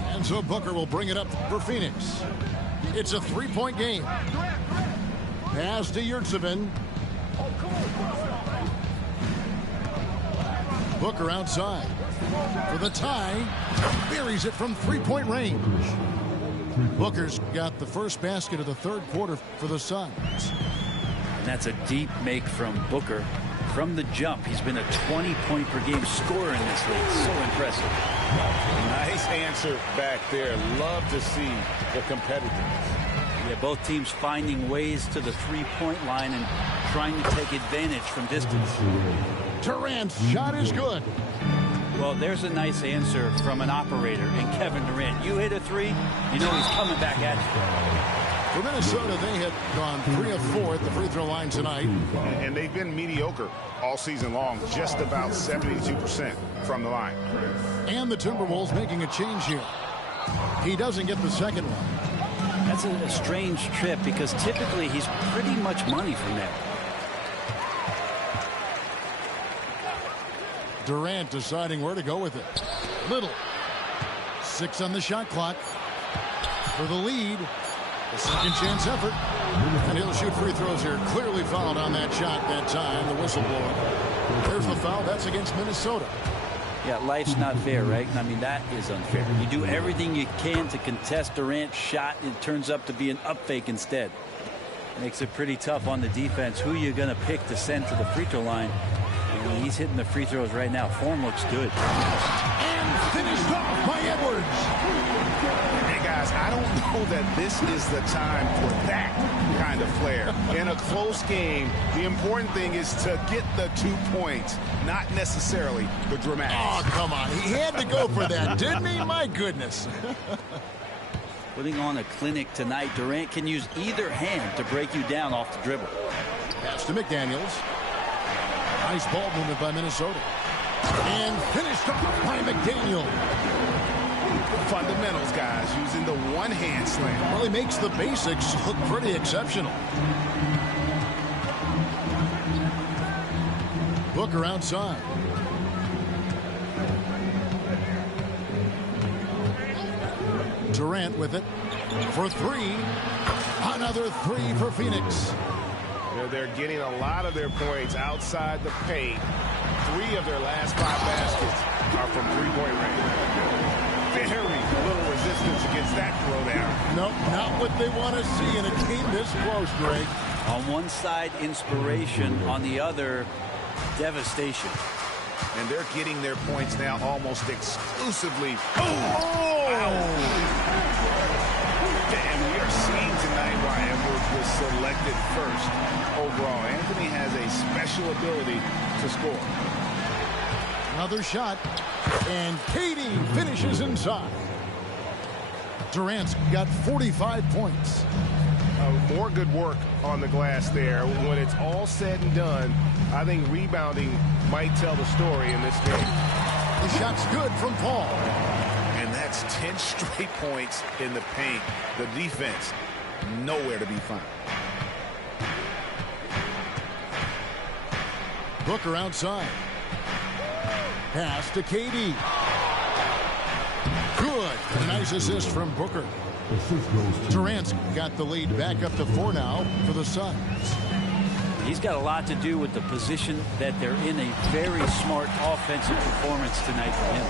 And so Booker will bring it up for Phoenix. It's a 3-point game. Pass to Yurtseven. Booker outside for the tie. Buries it from 3-point range. Booker's got the first basket of the third quarter for the Suns. And that's a deep make from Booker. From the jump, he's been a 20-point-per-game scorer in this league. So impressive. Nice answer back there. Love to see the competitiveness. Yeah, both teams finding ways to the three-point line and trying to take advantage from distance. Durant's shot is good. Well, there's a nice answer from an operator in Kevin Durant. You hit a 3, you know he's coming back at you. For Minnesota, they had gone 3 of 4 at the free throw line tonight. And they've been mediocre all season long, just about 72% from the line. And the Timberwolves making a change here. He doesn't get the second one. That's a strange trip because typically he's pretty much money from there. Durant deciding where to go with it. Little. 6 on the shot clock. For the lead. A second chance effort. And he'll shoot free throws here. Clearly fouled on that shot that time. The whistle blowing. There's the foul. That's against Minnesota. Yeah, life's not fair, right? I mean, that is unfair. You do everything you can to contest Durant's shot. It turns up to be an up fake instead. Makes it pretty tough on the defense. Who are you going to pick to send to the free throw line? And he's hitting the free throws right now. Form looks good. And finished off by Edwards. Hey, guys, I don't know that this is the time for that kind of flair. In a close game, the important thing is to get the 2 points, not necessarily the dramatics. Oh, come on. He had to go for that, didn't he? My goodness. Putting on a clinic tonight. Durant can use either hand to break you down off the dribble. Pass to McDaniels. Nice ball movement by Minnesota. And finished off by McDaniel. Fundamentals, guys, using the one-hand slam. Well, he makes the basics look pretty exceptional. Booker outside. Durant with it for three. Another three for Phoenix. They're getting a lot of their points outside the paint. 3 of their last 5 baskets are from three-point range. Very little resistance against that throwdown. Nope, not what they want to see in a game this close, Greg. On one side, inspiration. On the other, devastation. And they're getting their points now almost exclusively. And we are seeing tonight why Edwards was selected first overall. Anthony has a special ability to score. Another shot. And Katie finishes inside. Durant's got 45 points. More good work on the glass there. When it's all said and done, I think rebounding might tell the story in this game. The shot's good from Paul. And that's 10 straight points in the paint. The defense, nowhere to be found. Booker outside. Pass to KD. Good. A nice assist from Booker. Durant's got the lead back up to 4 now for the Suns. He's got a lot to do with the position that they're in. A very smart offensive performance tonight for him.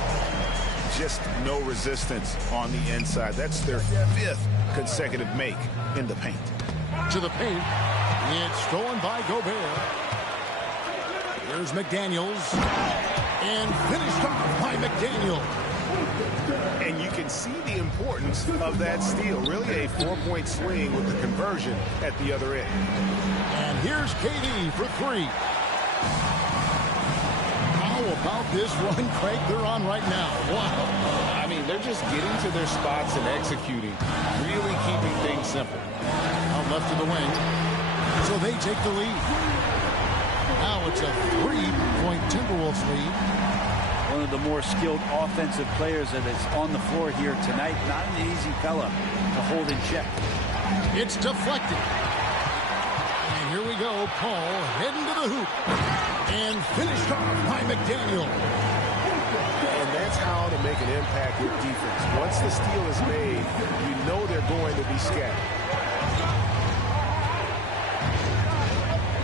Just no resistance on the inside. That's their 5th consecutive make in the paint. To the paint. It's stolen by Gobert. Here's McDaniels. And finished off by McDaniel. And you can see the importance of that steal. Really a 4-point swing with the conversion at the other end. And here's KD for 3. How about this run, Craig, they're on right now? Wow. I mean, they're just getting to their spots and executing, really keeping things simple. Out left to the wing. So they take the lead. Now it's a 3-point Timberwolves lead. One of the more skilled offensive players that is on the floor here tonight. Not an easy fella to hold in check. It's deflected. And here we go. Paul heading to the hoop. And finished off by McDaniel. And that's how to make an impact with defense. Once the steal is made, you know they're going to be scattered.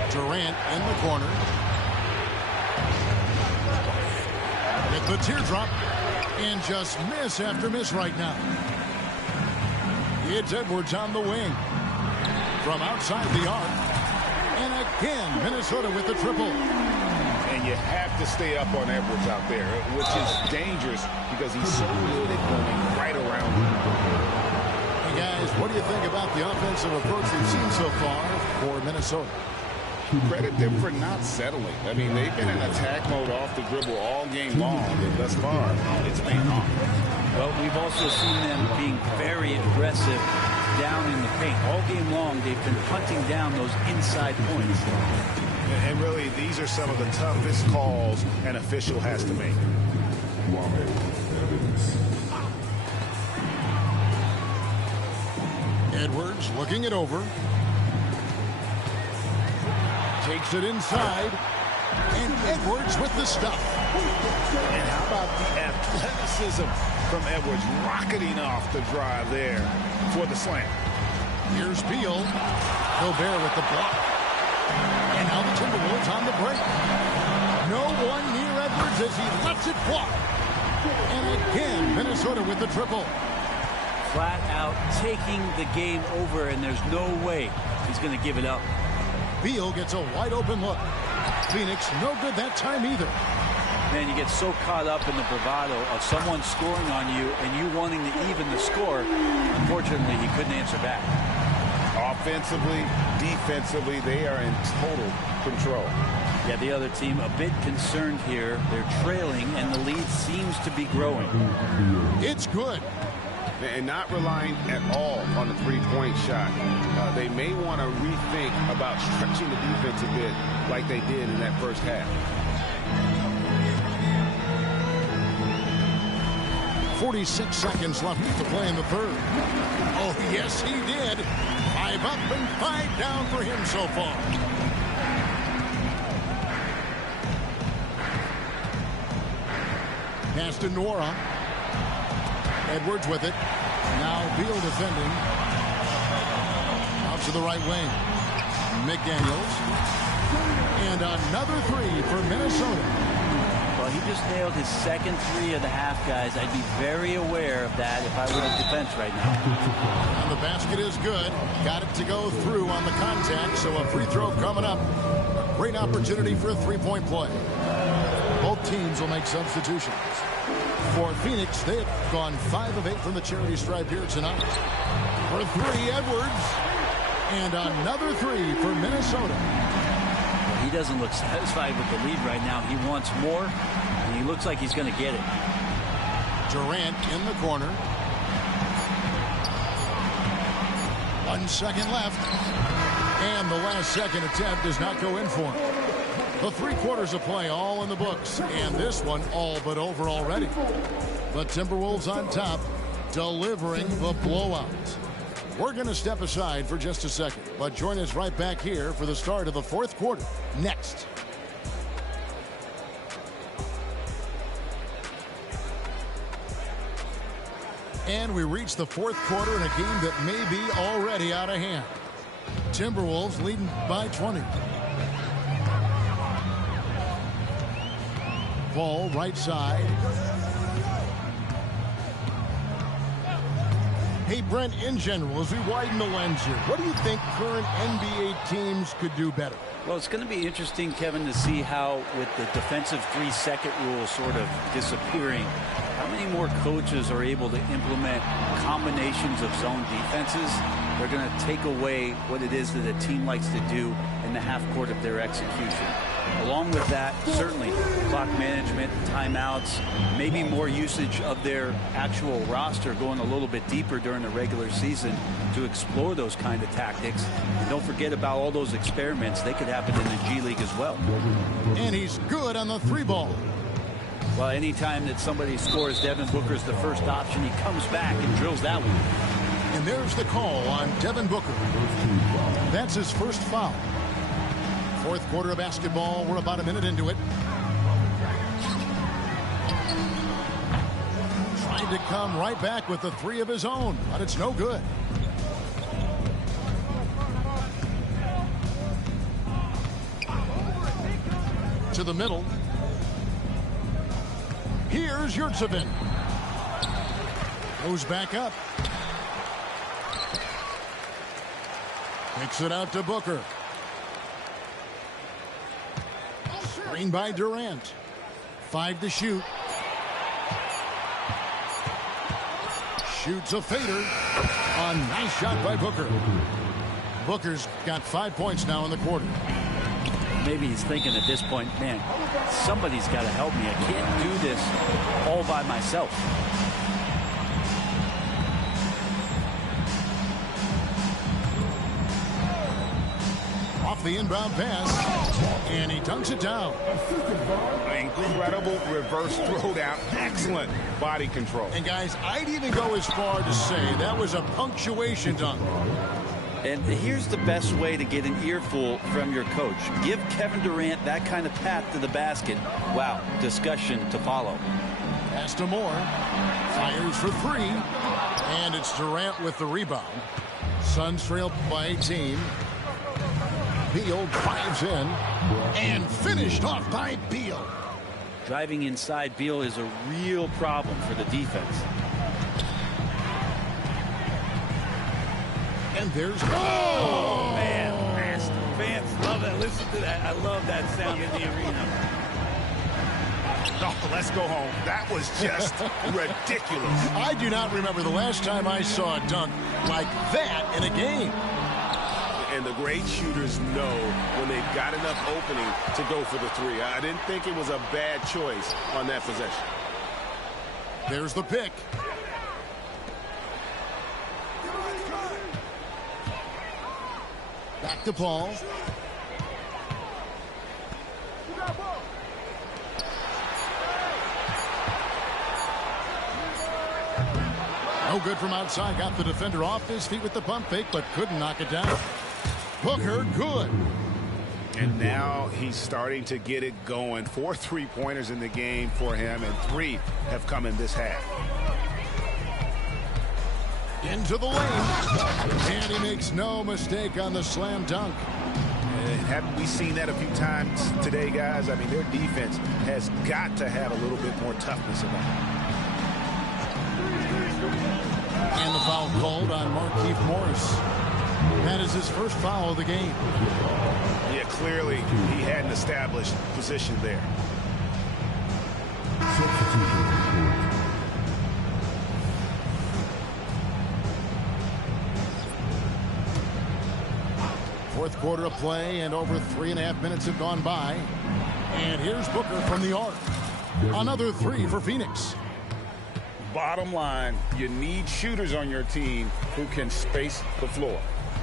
Durant in the corner. With the teardrop. And just miss after miss right now. It's Edwards on the wing. From outside the arc. And again, Minnesota with the triple. And you have to stay up on Edwards out there, which is dangerous because he's so good at going right around him. Hey, guys, what do you think about the offensive approach we've seen so far for Minnesota? Credit them for not settling. I mean, they've been in attack mode off the dribble all game long, and thus far, it's paying off. Well, we've also seen them being very aggressive down in the paint. All game long, they've been hunting down those inside points. And really, these are some of the toughest calls an official has to make. Edwards looking it over. Takes it inside. And Edwards with the stuff. And how about the athleticism from Edwards rocketing off the drive there for the slam. Here's Beal. Gobert with the block. And now the Timberwolves on the break. No one near Edwards as he lets it fly. And again, Minnesota with the triple. Flat out taking the game over, and there's no way he's going to give it up. Beal gets a wide open look. Phoenix no good that time either. Man, you get so caught up in the bravado of someone scoring on you and you wanting to even the score. Unfortunately, he couldn't answer back. Offensively, defensively, they are in total control. Yeah, the other team a bit concerned here. They're trailing, and the lead seems to be growing. It's good. And not relying at all on the three-point shot. They may want to rethink about stretching the defense a bit like they did in that first half. 46 seconds left to play in the third. Oh, yes, he did. 5 up and 5 down for him so far. Pass to Nora. Edwards with it. Now Beal defending. Out to the right wing. McDaniels. And another three for Minnesota. Well, he just nailed his second three of the half, guys. I'd be very aware of that if I were the defense right now. And the basket is good. Got it to go through on the contact, so a free throw coming up. A great opportunity for a three-point play. Both teams will make substitutions. For Phoenix, they have gone 5 of 8 from the charity stripe here tonight. For 3, Edwards. And another 3 for Minnesota. He doesn't look satisfied with the lead right now. He wants more, and he looks like he's going to get it. Durant in the corner. 1 second left. And the last second attempt does not go in for him. The 3 quarters of play all in the books, and this one all but over already. The Timberwolves on top, delivering the blowout. We're going to step aside for just a second, but join us right back here for the start of the 4th quarter next. And we reach the 4th quarter in a game that may be already out of hand. Timberwolves leading by 20. Ball right side. Hey, Brent, in general, as we widen the lens here, what do you think current NBA teams could do better? Well, it's going to be interesting, Kevin, to see how, with the defensive 3-second rule sort of disappearing, how many more coaches are able to implement combinations of zone defenses. They're going to take away what it is that a team likes to do in the half court of their execution. Along with that, certainly clock management, timeouts, maybe more usage of their actual roster going a little bit deeper during the regular season to explore those kind of tactics. And don't forget about all those experiments. They could happen in the G League as well. And he's good on the 3-ball. Well, anytime that somebody scores, Devin Booker's the first option. He comes back and drills that one. And there's the call on Devin Booker. That's his first foul. 4th quarter of basketball. We're about a minute into it. Trying to come right back with the 3 of his own, but it's no good. To the middle. Here's Yurtsevin. Goes back up. Kicks it out to Booker. Screen by Durant. 5 to shoot. Shoots a fader. A nice shot by Booker. Booker's got 5 points now in the quarter. Maybe he's thinking at this point, man, somebody's got to help me. I can't do this all by myself. Off the inbound pass, and he dunks it down. Incredible reverse throwdown. Excellent body control. And guys, I'd even go as far to say that was a punctuation dunk. And here's the best way to get an earful from your coach. Give Kevin Durant that kind of path to the basket. Wow, discussion to follow. Pass to Moore. Fires for 3. And it's Durant with the rebound. Suns trail by 18. Beal drives in. And finished off by Beal. Driving inside Beal is a real problem for the defense. And there's oh man, fans love that. Listen to that. I love that sound in the arena. Oh, let's go home. That was just ridiculous. I do not remember the last time I saw a dunk like that in a game. And the great shooters know when they've got enough opening to go for the three. I didn't think it was a bad choice on that possession. There's the pick. Back to Paul. No good from outside. Got the defender off his feet with the pump fake, but couldn't knock it down. Booker, good. And now he's starting to get it going. 4 3-pointers in the game for him, and 3 have come in this half. Into the lane. And he makes no mistake on the slam dunk. And haven't we seen that a few times today, guys? I mean, their defense has got to have a little bit more toughness about it. And the foul called on Markieff Morris. That is his first foul of the game. Yeah, clearly he hadn't established position there. Fourth quarter of play, and over 3.5 minutes have gone by. And here's Booker from the arc. Another 3 for Phoenix. Bottom line, you need shooters on your team who can space the floor.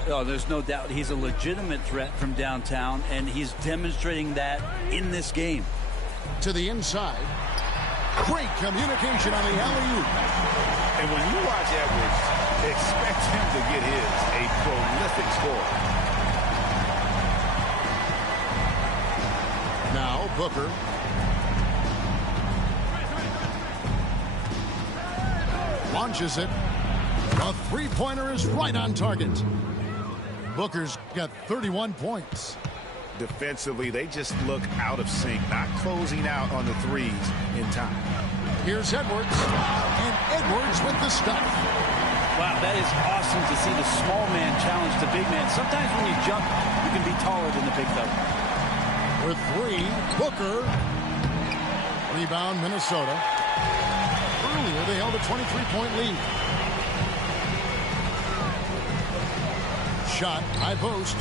Oh, there's no doubt he's a legitimate threat from downtown, and he's demonstrating that in this game. To the inside. Great communication on the alley-oop. And when you watch Edwards, expect him to get his, a prolific scorer. Now Booker. Launches it. A three-pointer is right on target. Booker's got 31 points. Defensively, they just look out of sync, not closing out on the threes in time. Here's Edwards. And Edwards with the stuff. Wow, that is awesome to see the small man challenge the big man. Sometimes when you jump, you can be taller than the big fella. For 3, Booker. Rebound, Minnesota. Earlier, they held a 23-point lead. Shot, high post.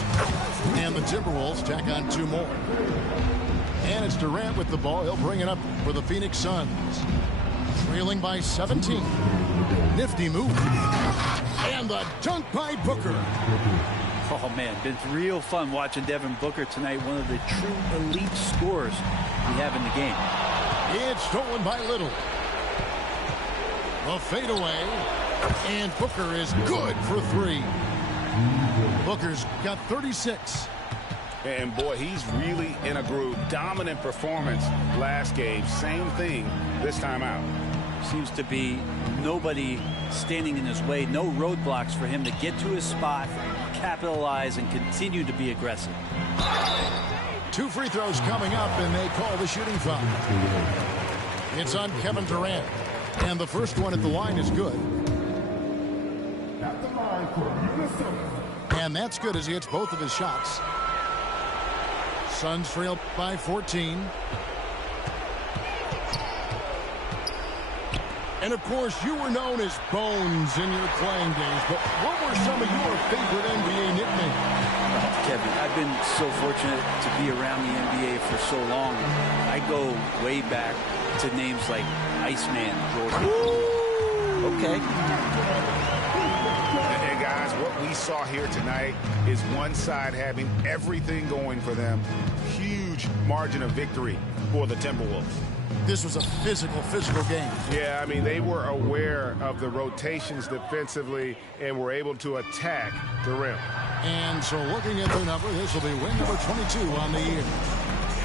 And the Timberwolves tack on 2 more. And it's Durant with the ball. He'll bring it up for the Phoenix Suns. Trailing by 17. Nifty move. And the dunk by Booker. Oh, man, been real fun watching Devin Booker tonight. One of the true elite scorers we have in the game. It's stolen by Little. The fadeaway. And Booker is good for 3. Booker's got 36. And boy, he's really in a groove. Dominant performance last game. Same thing this time out. Seems to be nobody standing in his way. No roadblocks for him to get to his spot, capitalize, and continue to be aggressive. 2 free throws coming up, and they call the shooting foul. It's on Kevin Durant. And the first one at the line is good. At the line for Minnesota. And that's good as he hits both of his shots. Suns trail by 14. And of course, you were known as Bones in your playing days, but what were some of your favorite NBA nicknames? Kevin, I've been so fortunate to be around the NBA for so long. I go way back to names like Iceman, Jordan. Okay. And guys, what we saw here tonight is one side having everything going for them. Huge margin of victory for the Timberwolves. This was a physical game. Yeah, I mean, they were aware of the rotations defensively and were able to attack the rim. And so looking at their number, this will be win number 22 on the year.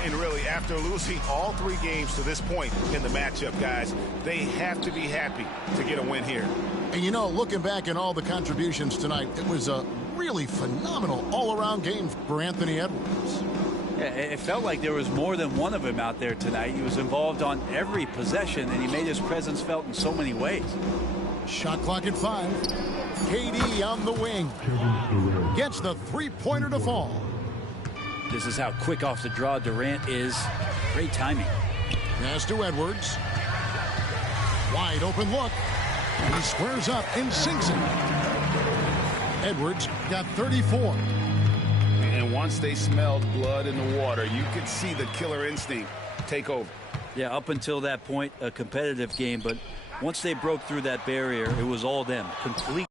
And really, after losing all 3 games to this point in the matchup, guys, they have to be happy to get a win here. And you know, looking back at all the contributions tonight, it was a really phenomenal all-around game for Anthony Edwards. Yeah, it felt like there was more than one of him out there tonight. He was involved on every possession, and he made his presence felt in so many ways. Shot clock at 5. KD on the wing. Gets the three-pointer to fall. This is how quick off the draw Durant is. Great timing. Pass to Edwards. Wide open look. He squares up and sinks it. Edwards got 34. And once they smelled blood in the water, you could see the killer instinct take over. Yeah, up until that point, a competitive game, but once they broke through that barrier, it was all them. Complete.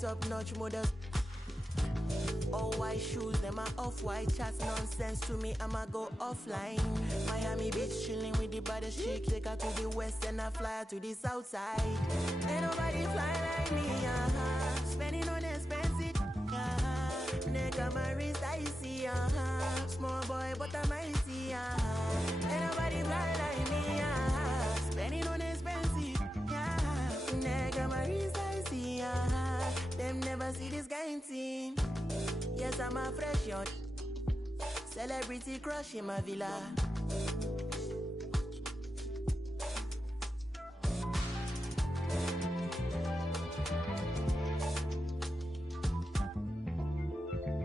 Top-notch models. All white shoes, them are off-white chats nonsense to me, I'ma go offline. Miami Beach chilling with the baddest chick. Take her to the west and I fly her to the south side. Ain't nobody fly like me, spending on expensive, neck on my wrist icy, small boy but I'm icy, ain't nobody fly like me, spending on expensive, neck on my wrist icy, them never see this kind team. Yes, I'm a fresh young celebrity crush in my villa.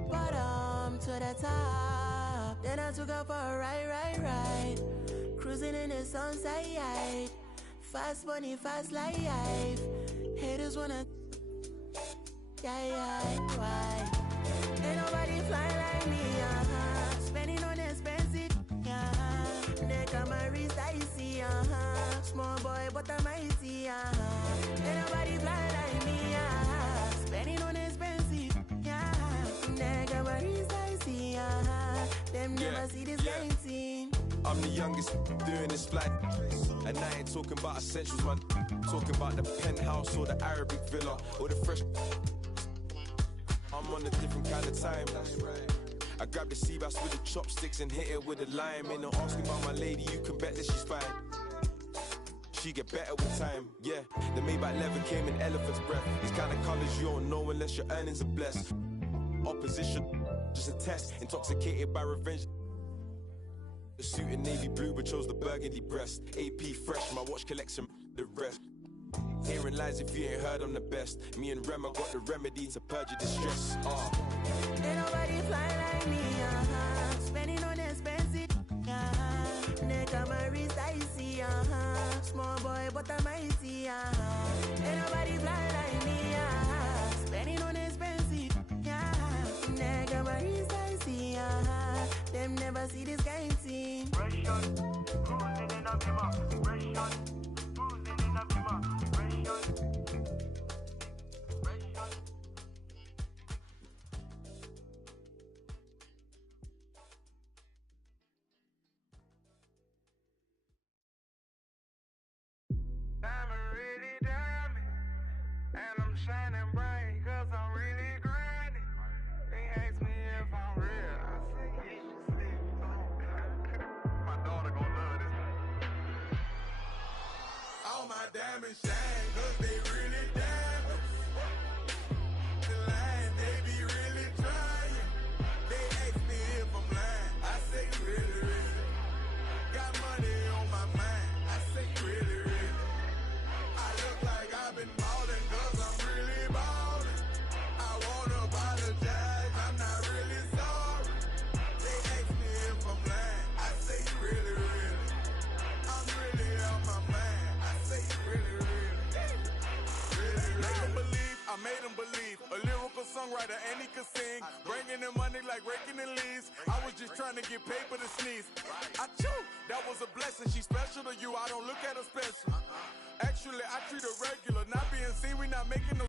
Bottom to the top, then I took her for a ride. Cruising in the sunset, fast money, fast life. Haters wanna, why? Ain't nobody fly like me, spending on expensive, neck on my wrist icy, small boy but I'm icy, ain't nobody fly like me, spending on expensive, neck on my wrist icy, them never see this game team. I'm the youngest doing this flight, and I ain't talking about essentials, man. Talking about the penthouse or the Arabic villa or the fresh. I'm on a different kind of time. I grab the sea bass with the chopsticks and hit it with a lime. Ain't no asking about my lady, you can bet that she's fine. She get better with time, yeah. The Maybach leather came in elephant's breath. These kind of colors you don't know unless your earnings are blessed. Opposition, just a test. Intoxicated by revenge. The suit in navy blue but chose the burgundy breast. AP fresh, my watch collection, the rest. Hearing lies if you ain't heard I'm the best. Me and Rem, I got the remedy to purge your distress. Ain't nobody fly like me, spending on expensive, neck on my wrist icy, small boy but I'm icy, ain't nobody fly like me, spending on expensive, neck on my wrist icy, them never see this kind team. Fresh on, cruising in a bima, fresh on, cruising in a bima. Shining bright, cause I'm really grinding. They ask me if I'm real, I say, yeah, sleep. My daughter gon' love this. All my diamonds shine, cause they really diamonds. The line, they be really trying. They ask me if I'm lying, I say, really. Got money on my mind, I say, really. I look like I've been ballin', cause I'm really ballin'. I wanna apologize, I'm not really sorry. They ask me if I'm lying, I say really. I'm really out my mind, I say really. Make them believe, I made them believe. A lyrical songwriter and he could sing. Bringing in money like raking in leaves. I was just trying to get paper to sneeze. I chew, that was a blessing. She's special to you, I don't look at her special. Actually, I treat her regular. Not being seen, we not making no